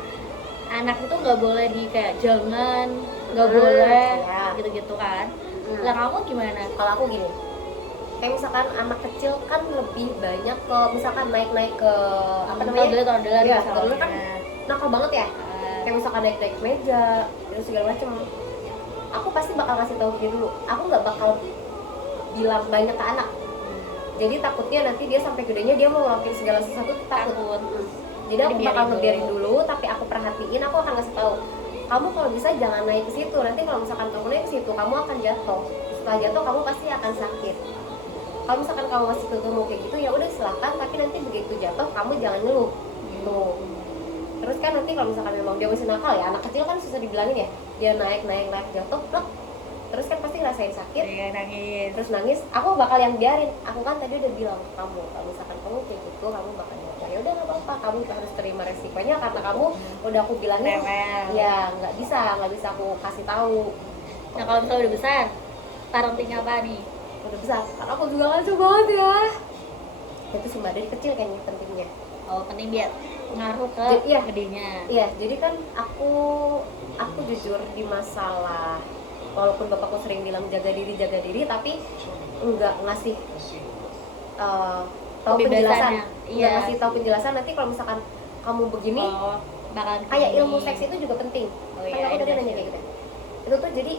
anak itu nggak boleh di kayak jangan, nggak boleh ya. gitu-gitu kan. Lah kamu gimana? Kalau aku gini, kayak misalkan anak kecil kan lebih banyak ke misalkan naik ke apa namanya? Toddler Iya, misalnya. toddler kan nakal banget ya. Kayak misalkan naik meja, terus segala macem. Aku pasti bakal kasih tahu dia dulu. Aku nggak bakal bilang banyak ke anak. Jadi takutnya nanti dia sampai gedenya dia mau ngelakuin segala sesuatu takut. Jadi aku bakal ngebiarin dulu, tapi aku perhatiin, aku akan ngasih tahu. Kamu kalau bisa jangan naik ke situ. Nanti kalau misalkan kamu naik ke situ, kamu akan jatuh. Setelah jatuh kamu pasti akan sakit. Kalau misalkan kamu masih ketemu kayak gitu, ya udah silakan. Tapi nanti begitu jatuh, kamu jangan ngeluh. Tuh. Terus kan nanti kalau misalkan memang dia masih nakal ya, anak kecil kan susah dibilangin ya. Dia naik jatuh, plek. Terus kan pasti ngerasain sakit. Iya, nangis. Terus nangis, aku bakal yang biarin. Aku kan tadi udah bilang ke kamu, kalau misalkan kamu kayak gitu, kamu bakal jatuh. Ya udah nggak apa-apa, kamu harus terima resikonya karena kamu udah aku bilangin. Ya nggak bisa aku kasih tahu. Nah kalau misalnya udah besar, parenting apa nih? Udah besar, karena aku juga kan banget ya. Itu sih mbak, dari kecil kayaknya pentingnya. Oh penting biar ngaruh ke Iya. gedenya. Iya, jadi kan aku jujur di masalah, walaupun bapakku sering bilang jaga diri, tapi enggak ngasih tahu penjelasan. Enggak ngasih tahu penjelasan. Nanti kalau misalkan kamu begini, bakalan kayak ilmu seks itu juga penting. Oh, Kan iya, aku tadi nanya kayak gitu. Itu tuh jadi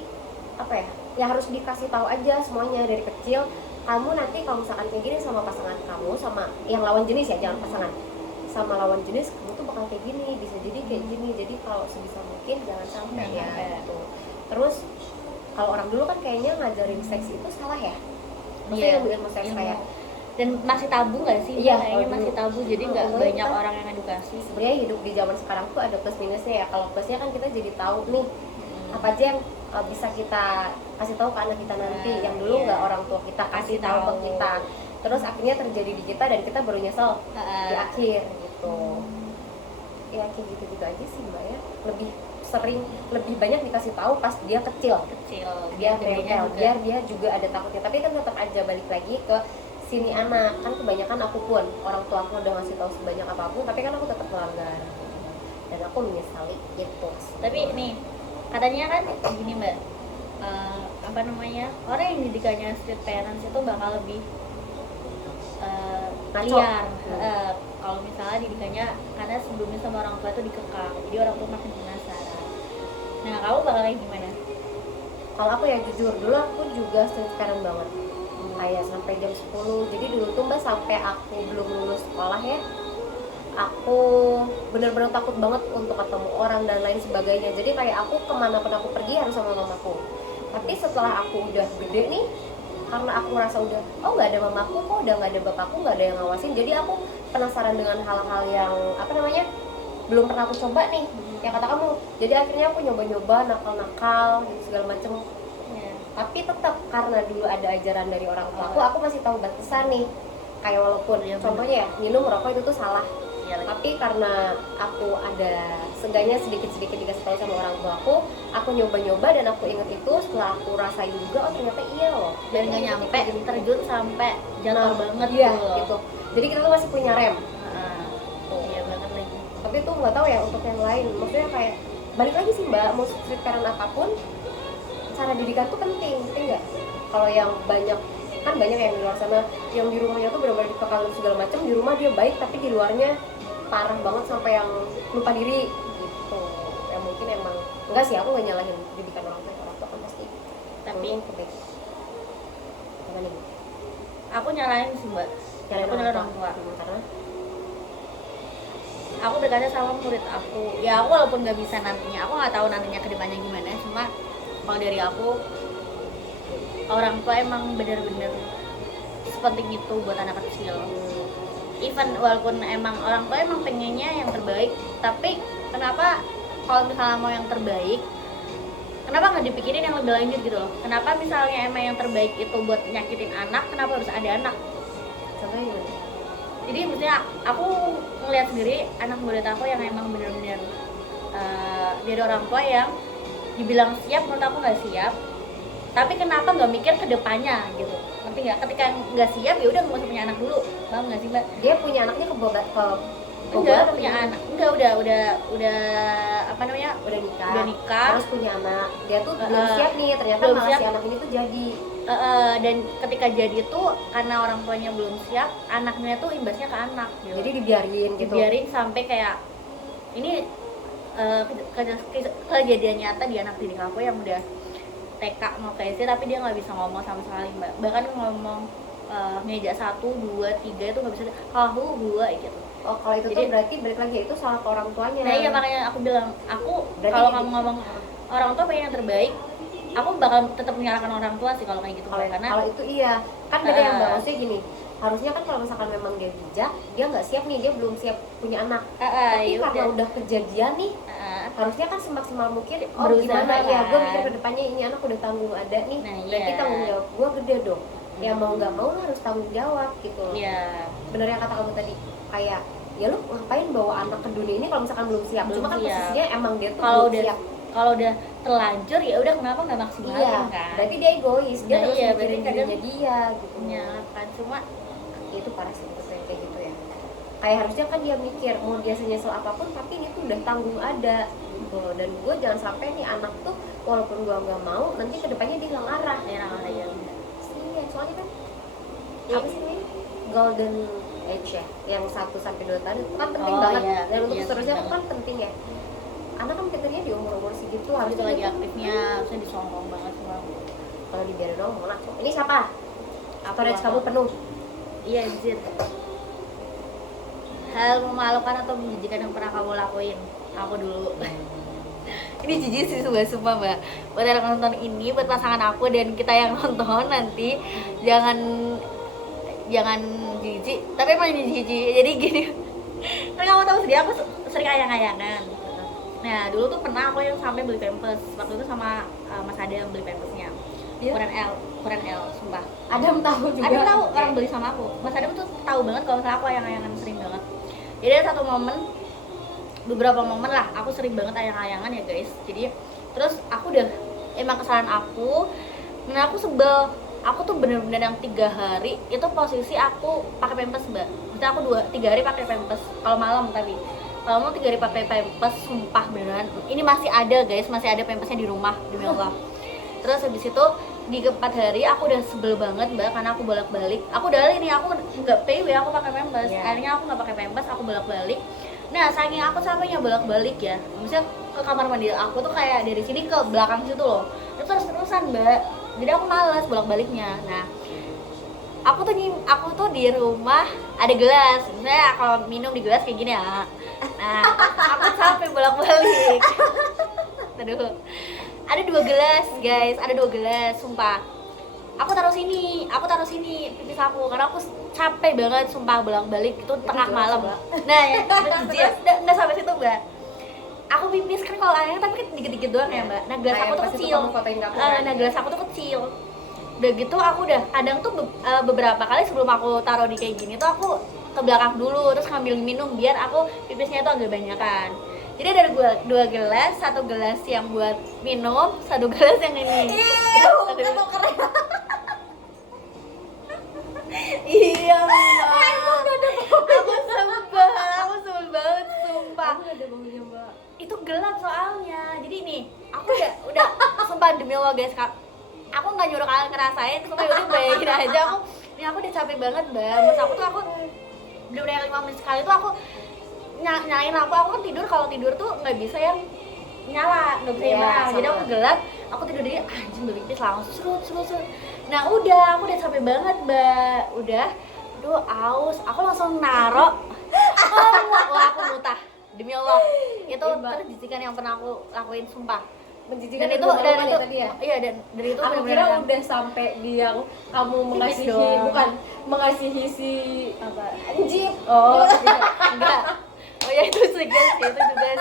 apa ya? Ya harus dikasih tahu aja semuanya dari kecil. Kamu nanti kalau misalkan kayak gini sama pasangan kamu, sama yang lawan jenis ya, jangan pasangan. Sama lawan jenis kamu tuh bakal kayak gini, bisa jadi kayak gini. Jadi kalau sebisa mungkin jangan sampai ya. Gitu. Terus kalau orang dulu kan kayaknya ngajarin seks itu salah ya. Maksudnya ilmu seks kayak Dan masih tabu nggak sih? Iya, Kayaknya kalau masih dulu. tabu, jadi nggak Kalau banyak kita- orang yang edukasi. Sebenarnya hidup di zaman sekarang tuh ada plus minusnya ya. Kalau plusnya kan kita jadi tahu nih apa aja yang bisa kita kasih tahu ke anak kita nanti, Nah, yang dulu iya. nggak orang tua kita kasih tahu ke kita. Terus akhirnya terjadi di kita dan kita baru nyesel di akhir gitu. Ya kayak gitu-gitu aja sih mbak ya. Lebih sering, lebih banyak dikasih tahu pas dia kecil. Biar gedenya rewel, biar dia juga ada takutnya. Tapi kan tetap aja balik lagi ke sini anak. Kan kebanyakan aku pun orang tua aku udah ngasih tahu sebanyak apapun, tapi kan aku tetap melanggar. Dan aku menyesali gitu. Tapi nih katanya kan gini mbak, apa namanya, orang yang didikannya street parents itu bakal lebih Ngaco. liar. Kalau misalnya didikannya karena sebelumnya sama orang tua itu dikekang, jadi orang tua makin penasaran. Nah kamu bakal kayak gimana? Kalau aku ya jujur, dulu aku juga street parent banget. Kayak sampai jam 10. Jadi dulu tuh mbak sampai aku belum lulus sekolah ya, aku bener-bener takut banget untuk ketemu orang dan lain sebagainya. Jadi kayak aku kemanapun aku pergi harus sama mamaku. Tapi setelah aku udah gede nih, karena aku ngerasa udah nggak ada mamaku kok, udah nggak ada bapakku, nggak ada yang ngawasin, jadi aku penasaran dengan hal-hal yang apa namanya belum pernah aku coba nih, yang kata kamu. Jadi akhirnya aku nyoba-nyoba nakal-nakal gitu, segala macem. Ya. Tapi tetap karena dulu ada ajaran dari orang tua aku masih tahu batasan nih. Kayak walaupun Iya, contohnya ya minum rokok itu tuh salah, Iya, tapi karena aku ada seenggaknya sedikit-sedikit dikasih tahu sama orang tua aku nyoba-nyoba dan aku inget itu. Setelah aku rasain juga, oh ternyata iya loh, dan nggak nyampe terjun sampai jatuh banget iya, gitu loh. gitu. Jadi kita tuh masih punya rem. Iya banget lagi. Tapi tuh nggak tahu ya untuk yang lain, maksudnya kayak balik lagi sih mbak, mau street parent apapun cara didikan tuh penting nggak? Kalau yang banyak kan banyak yang di luar sana yang di rumahnya tuh benar-benar dikekang segala macam, di rumah dia baik tapi di luarnya parah banget sampai yang lupa diri gitu. Ya mungkin emang enggak sih, aku nggak nyalahin didikan orang tua kan pasti Tapi kebaikan. Apa nih? aku nyalain sih mbak. Aku nyalain orang tua. Karena Aku berkaca sama murid aku. Ya aku walaupun nggak bisa nantinya, aku nggak tahu nantinya kedepannya gimana. Cuma kalau dari aku, orang tua emang bener-bener sepenting itu buat anak kecil. Even walaupun emang orang tua emang pengennya yang terbaik, tapi kenapa kalau misalnya mau yang terbaik, kenapa nggak dipikirin yang lebih lanjut gitu loh? Kenapa misalnya emang yang terbaik itu buat nyakitin anak, kenapa harus ada anak? contohnya gimana? Jadi maksudnya aku ngeliat sendiri anak murid aku yang emang bener-bener dari orang tua yang dibilang siap, menurut aku nggak siap. Tapi kenapa nggak mikir ke depannya gitu? Ngerti nggak? Ketika nggak siap ya udah nggak usah punya anak dulu, paham nggak sih mbak? Dia punya anaknya ke Enggak punya anak, enggak udah apa namanya? udah nikah, Udah nikah. terus punya anak. Dia tuh belum siap nih, ternyata belum malah siap. si anak ini tuh jadi. Dan ketika jadi itu karena orang tuanya belum siap, anaknya tuh imbasnya ke anak gitu. Jadi dibiarin gitu. Dibiarin sampai kayak ini kejadian nyata di anak didik aku yang udah TK mau ke SD tapi dia nggak bisa ngomong sama sekali mbak. Bahkan ngomong meja 1, 2, 3 itu nggak bisa, hahu gua gitu. Oh kalau itu tuh Jadi- berarti balik lagi itu salah ke orang tuanya. Nah iya makanya aku bilang, aku Berarti kalau jadi- kamu ngomong orang tua pengen yang terbaik, aku bakal tetap menyalahkan orang tua sih kalau kayak gitu. Kalau Karena kalau itu iya, kan beda yang Ah. mbak, maksudnya gini. Harusnya kan kalau misalkan memang dia bijak, dia nggak siap nih, dia belum siap punya anak. Tapi ya karena udah kejadian nih, harusnya kan semaksimal mungkin Berusaha gimana ya, gue kan. mikir ke depannya ini anak udah tanggung ada nih, Nah, berarti iya. tanggung jawab gue gede dong. Ya mau nggak mau lo harus tanggung jawab gitu loh. ya Bener yang kata kamu tadi, kayak ya lu ngapain bawa anak ke dunia ini kalau misalkan belum siap. Belum Cuma kan siap. posisinya emang dia tuh kalau belum udah siap. kalau udah terlanjur ya udah kenapa nggak maksimalin Iya, kan? berarti dia egois, dia Nah, terus iya, mikirin berarti kadang- dirinya dia gitu. Menyalahkan, cuma Itu parah sih menurut saya kayak gitu ya. Kayak harusnya kan dia mikir mau dia senyesel apapun, tapi ini tuh udah tanggung ada gitu loh. Dan gue jangan sampai nih anak tuh walaupun gue nggak mau, nanti kedepannya dia hilang arah. ya ya. Iya, soalnya kan apa sih ini golden age ya, yang 1 sampai 2 tahun itu kan penting Oh, banget. iya. Dan untuk Iya, seterusnya penting kan penting ya. Anak kan pinternya di umur segitu Harus harus itu lagi aktifnya, harusnya disongkong banget semua. kalau dibiarin dong mau langsung. Ini siapa? Storage Aku- kamu penuh. Iya anjir. Hal memalukan atau menjijikan yang pernah kamu lakuin? Aku dulu. Ini jijik sih sumpah mbak. Buat yang nonton ini, buat pasangan aku dan kita yang nonton nanti, jangan jijik, tapi emang jijik. Jadi gini, kan kamu tahu sendiri aku sering ayang-ayangan. Nah dulu tuh pernah aku yang sampai beli pampers waktu itu sama Mas Adam beli pampersnya. Iya? Ukuran L, sumpah. Adam tahu juga. Adam tahu Oke. orang beli sama aku. Mas Adam tuh tahu banget kalau misalnya aku ayang-ayangan sering banget. Jadi ada satu momen, beberapa momen lah, aku sering banget ayang-ayangan ya guys. Jadi terus aku udah emang kesalahan aku, nah aku sebel. Aku tuh bener-bener yang 3 hari itu posisi aku pakai pampers mbak. Maksudnya aku 3 hari pakai pampers kalau malam tapi. Kalau mau 3 hari pakai pampers, sumpah beneran. Ini masih ada guys, masih ada pampersnya di rumah demi Allah. Terus habis itu di 4 hari aku udah sebel banget mbak karena aku bolak-balik. Aku udah ini aku nggak PW, aku pakai pampers. Yeah. Akhirnya aku nggak pakai pampers, aku bolak-balik. Nah saking aku sampainya bolak-balik ya, maksudnya ke kamar mandi aku tuh kayak dari sini ke belakang situ loh. Itu terus-terusan mbak. Jadi aku malas bolak-baliknya. Nah aku tuh di rumah ada gelas. Misalnya kalau minum di gelas kayak gini ya. Nah aku capek bolak-balik. Aduh. Ada 2 gelas guys, ada 2 gelas, sumpah. Aku taruh sini pipis aku karena aku capek banget sumpah bolak-balik itu tengah jelas, malam. Mbak. Nah, ya, enggak sampai situ, Mbak. Aku pipis kan kalau airnya tapi kan dikit-dikit doang ya, Mbak. Nah, gelas Kayak aku tuh pas itu kecil. kamu fotoin ke aku kan? Nah, gelas aku tuh kecil. Udah gitu aku udah kadang tuh beberapa kali sebelum aku taruh di kayak gini tuh aku ke belakang dulu terus ngambil minum biar aku pipisnya itu agak banyakan. Jadi ada 2 gelas, 1 gelas yang buat minum, 1 gelas yang ini. Itu keren. Iya, Mbak. Aku sebel banget, sumpah. Kamu ada baunya mbak. Itu gelap soalnya. Jadi nih, aku udah sumpah demi Allah guys, Kak. Aku nggak nyuruh kalian ngerasain, sumpah udah bayangin aja aku udah capek banget, Mbak. Mas aku bener-bener 5 menit sekali tuh aku nyalain lampu. Aku kan tidur, kalau tidur tuh nggak bisa yang nyala, nggak bisa yang Iya, nyala. Jadi sama. aku gelap, aku tidur di anjing berpipis langsung serut. Nah udah, aku udah capek banget mbak. Udah, aduh aus, aku langsung naro. Wah aku muntah, demi Allah. Itu Iya, Mbak. terjijikkan yang pernah aku lakuin, sumpah. Menjijikan Dan itu tadi ya. iya dan dari itu Aku bener-bener kira yang- udah sampai di yang kamu mengasihi, doang. bukan mengasihi si apa? anjing. Oh, enggak. Oh ya itu juga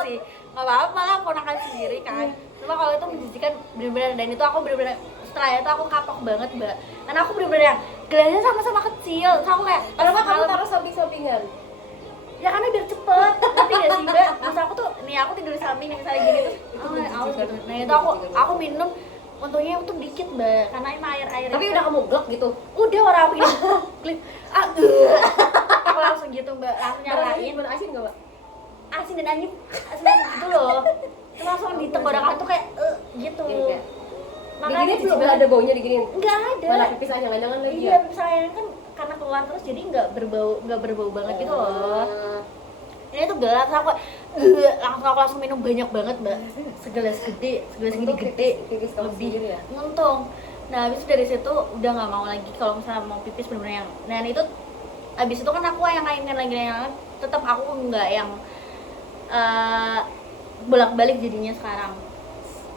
sih. Nggak apa-apa lah, ponakan sendiri kan. Cuma kalau itu menjijikan bener-bener, dan itu aku bener-bener setelah itu aku kapok banget mbak. Karena aku bener-bener yang gelasnya sama-sama kecil. Terus aku kayak, Kenapa kamu semalam- taruh samping-sampingan? Ya karena biar cepet, ngerti gak sih mbak? Terus aku tuh, nih aku tidur di samping misalnya gini tuh, aus gitu. Nah itu aku minum, untungnya itu dikit mbak, karena emang air Tapi udah kamu glek gitu. udah orang aku gini, klik, aku langsung gitu mbak, langsung nyalain. Gimana asin enggak, Mbak? Asin dan anjing gitu loh. Terus langsung di tenggorokan tuh kayak gitu. Iya. Makanya Diginiin jijik belum banget. ada baunya diginiin. Enggak ada. Malah pipis anjang-anjangan lagi Iya, ya. misalnya kan karena keluar terus jadi nggak berbau banget gitu loh. Ini tuh gelap, terus aku langsung minum banyak banget mbak, segelas gede Untung gede pipis kamu lebih sendiri ya? untung. Nah habis itu dari situ udah nggak mau lagi kalau misalnya mau pipis bener-bener yang, nah itu habis itu kan aku yang lagi tetap aku nggak yang bolak-balik jadinya sekarang.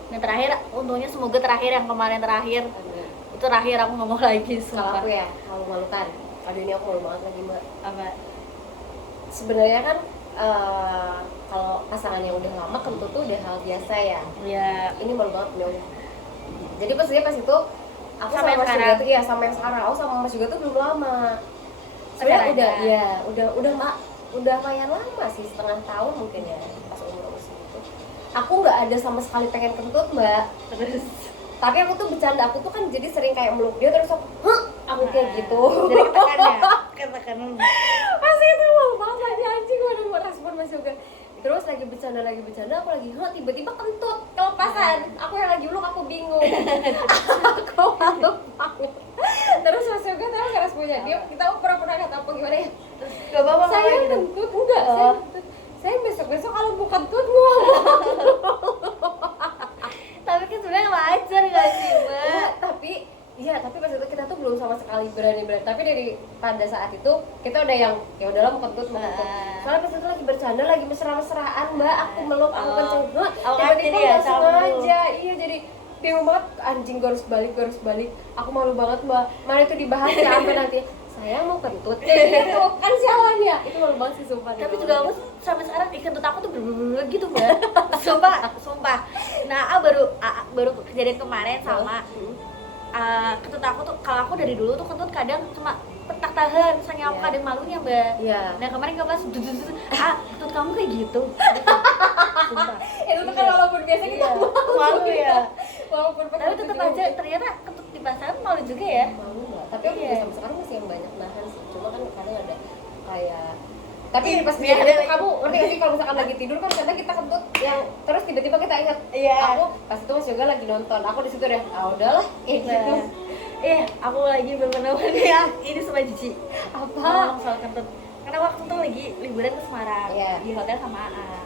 Nah terakhir untungnya semoga terakhir yang kemarin terakhir itu terakhir aku nggak mau lagi Kalau sumpah. aku ya, kalau malukan. Aduh ini aku malu banget lagi, Mbak. Apa? Sebenarnya kan kalau pasangan yang udah lama kentut tuh udah hal biasa ya. Ya Ini malu banget dong. Jadi pas itu aku sama Sampai Mas sekarang. juga tuh ya sama yang sekarang. Aku sama Mas juga tuh belum lama. Sebenarnya Pacarannya. udah ya, udah Mbak, udah lumayan lama sih, setengah tahun mungkin ya pas umur segitu. Aku nggak ada sama sekali pengen kentut, Mbak. terus Tapi aku tuh bercanda, aku tuh kan jadi sering kayak meluk dia terus aku kayak gitu. jadi katakan Pasti itu malu banget lagi anjing, gue udah mau respon Mas Yoga. Terus lagi bercanda, aku lagi tiba-tiba kentut kelepasan. Aku yang lagi uluk, aku bingung. Aku malu banget. Terus Mas Yoga tahu nggak responnya? Dia kita pura-pura kata apa gimana ya? gak apa-apa Saya gitu. kentut enggak, Oh. saya besok-besok kalau mau kentut ngomong. Tapi kan sebenarnya wajar gak sih mbak? Tapi pas itu kita tuh belum sama sekali berani. Tapi dari pada saat itu kita udah yang ya udahlah mau kentut. Soalnya pas itu lagi bercanda, lagi mesra-mesraan mbak, aku meluk, aku Oh. kenceng, Oh, tiba-tiba jadi ya, nggak campur. sengaja, iya jadi bingung banget, anjing gue harus balik, aku malu banget mbak. Mana itu dibahas ya sampai nanti saya mau kentut kayak gitu kan sialan ya, itu malu banget sih sumpah. Tapi juga aku sampai sekarang kentut aku tuh bener-bener gitu mbak. Sumpah. Nah, baru kejadian kemarin sama kentut aku tuh, kalau aku dari dulu tuh kentut kadang cuma petak tahan, saking aku kadang malunya mbak. Nah kemarin gak pas, kentut kamu kayak gitu. Sumpah. Itu tuh kan walaupun biasa kita malu ya. Walaupun Tapi tetap aja ternyata kentut di pasaran malu juga ya. malu nggak? Tapi aku juga sampai sekarang masih yang banyak nahan sih. Cuma kan kadang ada kayak tapi pas kejadian itu kamu ngerti gak sih kalau misalkan lagi tidur kan kadang kita kentut yang terus tiba-tiba kita ingat aku pas itu Mas Yoga lagi nonton, aku di situ deh udahlah kayak gitu. Aku lagi bener-bener ya ini sama Cici Apa? soal kentut, karena waktu itu lagi liburan ke Semarang di hotel sama AA,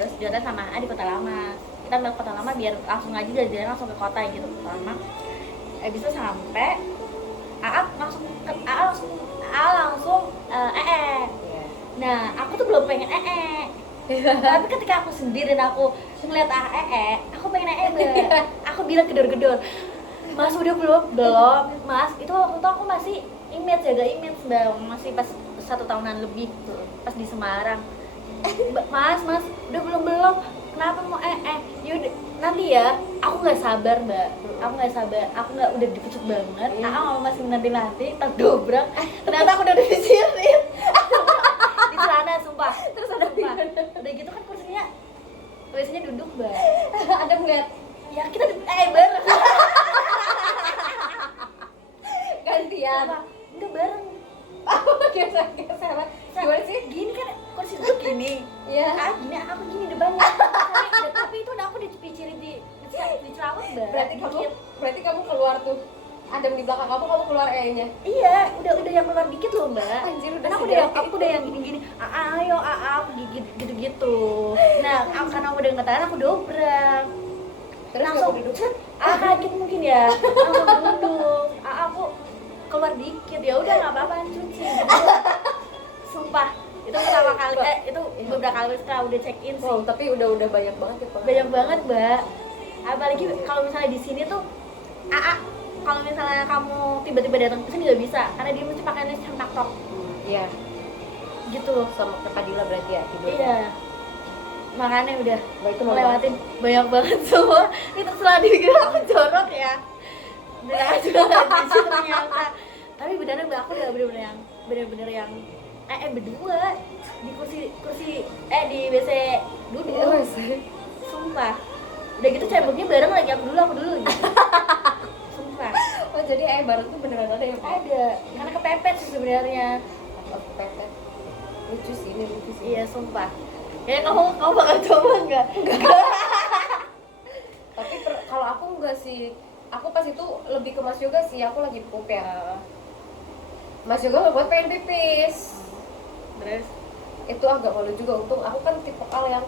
terus di hotel sama AA di Kota Lama, kita ambil Kota Lama biar langsung aja jalan langsung ke kota gitu, Kota Lama. Habis itu sampai AA langsung nah aku tuh belum pengen tapi ketika aku sendiri dan aku ngeliat aku pengen mbak. Aku bilang gedor-gedor, Mas udah belum Mas, itu waktu itu aku masih jaga image mbak, masih pas 1 tahunan lebih pas di Semarang. Mas udah belum kenapa mau yaudah nanti ya, aku nggak sabar mbak, aku nggak udah dikucuk banget, aku masih nanti tak dobrak, ternyata aku udah disirin di celana, sumpah. Terus udah gitu kan kursinya duduk mbak. Ada ngeliat Ya kita bareng gantian enggak bareng. geser gimana sih? Gini kan kursi duduk gini. Gini aku gini depannya. Tapi itu udah aku dipicirin di celana mbak. Berarti kamu keluar tuh. Adam di belakang kamu keluar nya. Iya, udah yang keluar dikit loh mbak. Anjir, aku udah yang gini-gini. Ayo gitu-gitu. Nah, karena aku udah ngetahan aku dobrak. Terus langsung duduk. Kaget mungkin ya. Langsung duduk. Aku keluar dikit, ya udah nggak apa-apa cuci. Sumpah, itu pertama kali itu beberapa kali setelah udah check in sih. Tapi udah banyak banget ya. Banyak banget mbak. Apalagi kalau misalnya di sini tuh kalau misalnya kamu tiba-tiba datang ke sini nggak bisa, karena dia mesti pakainya centak tok. Iya. Gitu. Sama Kadila berarti ya tidur. Iya. Makanya udah melewatin banyak banget semua. Itu selalu dikira aku jorok ya. Bener aja ternyata. Tapi beneran mbak, aku udah bener-bener yang berdua di kursi di WC duduk. Sumpah. Udah gitu ceboknya bareng lagi aku dulu gitu. Sumpah. Oh jadi bareng tuh beneran ada ya? Ada. Karena kepepet sih sebenarnya. Kepepet. Lucu sih. Iya sumpah. Ya kamu bakal coba enggak? Tapi kalau aku enggak sih. Aku pas itu lebih ke Mas Yoga sih. Aku lagi pup ya. Mas Yoga nggak buat pengen pipis. Terus itu agak malu juga. Untung aku kan tipe yang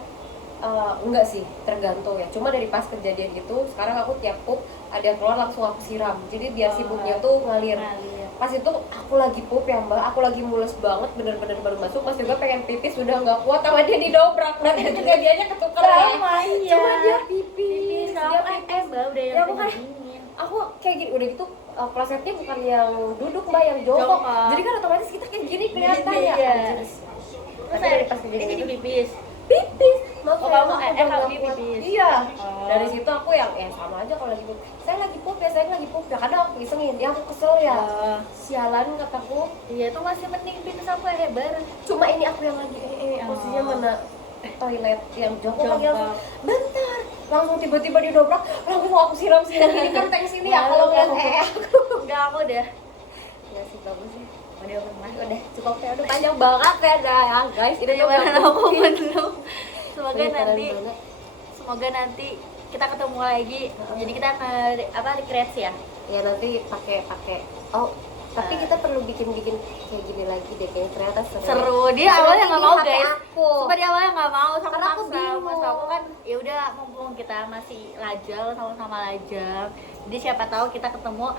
enggak sih, tergantung ya. Cuma dari pas kejadian gitu, sekarang aku tiap pup ada yang keluar langsung aku siram. Jadi biar si pupnya tuh ngalir. Pas itu aku lagi pup ya mbak, aku lagi mules banget, bener-bener baru masuk. Mas juga pengen pipis, udah nggak kuat, sama dia didobrak. Nanti kejadiannya ketukar ya. Cuma dia pipis, dia pipis. Mbak udah yang aku kayak gini, udah gitu klosetnya bukan yang duduk mbak, yang jongkok. Jadi kan otomatis kita kayak gini kelihatan ya. Terus saya pas kejadian itu pipis. Mau kamu pipis. Iya. Dari situ aku yang sama aja kalau lagi pup. Saya lagi pup ya. Kadang aku isengin, dia aku kesel ya. Sialan kataku. Iya, itu masih mending pipis aku bareng. Cuma ini aku yang lagi posisinya mana toilet yang jongkok lagi langsung bentar. Langsung tiba-tiba didobrak, langsung aku siram ini kan tank sini ya kalau ngeliat aku. Enggak, aku udah. Ya sih bagus sih. Udah cukup ya, udah panjang banget ya guys. Ini tuh aku belum. Semoga nanti kita ketemu lagi. Jadi kita recreate ya. Ya nanti pakai tapi kita perlu bikin kayak gini lagi deh, kayaknya ternyata seru. Dia awalnya nggak mau guys. Sumpah dia awalnya nggak mau, karena aku bingung. Mas aku kan ya udah, mumpung kita masih lajang, sama-sama lajang. Jadi siapa tahu kita ketemu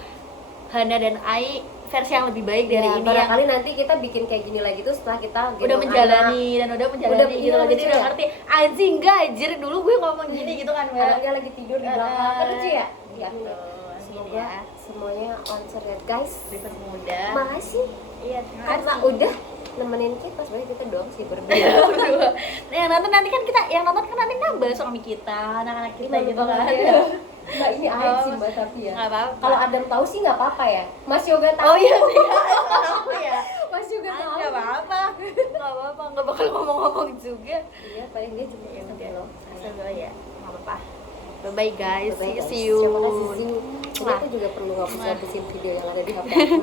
Hana dan Ai versi yang lebih baik dari ini. Barangkali nanti kita bikin kayak gini lagi tuh setelah kita udah menjalani gitu loh. Jadi udah ngerti. Anjing anjir dulu gue ngomong gini gitu kan. Anaknya lagi tidur di belakang. Kan lucu ya? Gitu. Semoga semuanya konser ya guys. Bebas muda. Makasih Iya, terima karena kasih. udah nemenin kita. Sebenarnya kita doang sih berdua. Berdua. Nah, yang nonton nanti kan kita, yang nonton kan nanti nambah suami kita, anak-anak kita Malu gitu kan. banget ya. Mbak ini aib sih Mbak tapi ya. Nggak apa-apa. Kalau Adam tahu sih nggak apa-apa ya. Mas Yoga tahu. Oh iya, aku ya. Mas Yoga tahu. Nggak apa-apa, nggak bakal ngomong-ngomong juga. Iya, paling dia cuma Ya yang udah, loh. sambil ya, nggak apa-apa. Bye bye guys, Bye-bye, guys. see you. Terima kasih. Ini aku juga perlu ngabisin video yang ada di HP aku.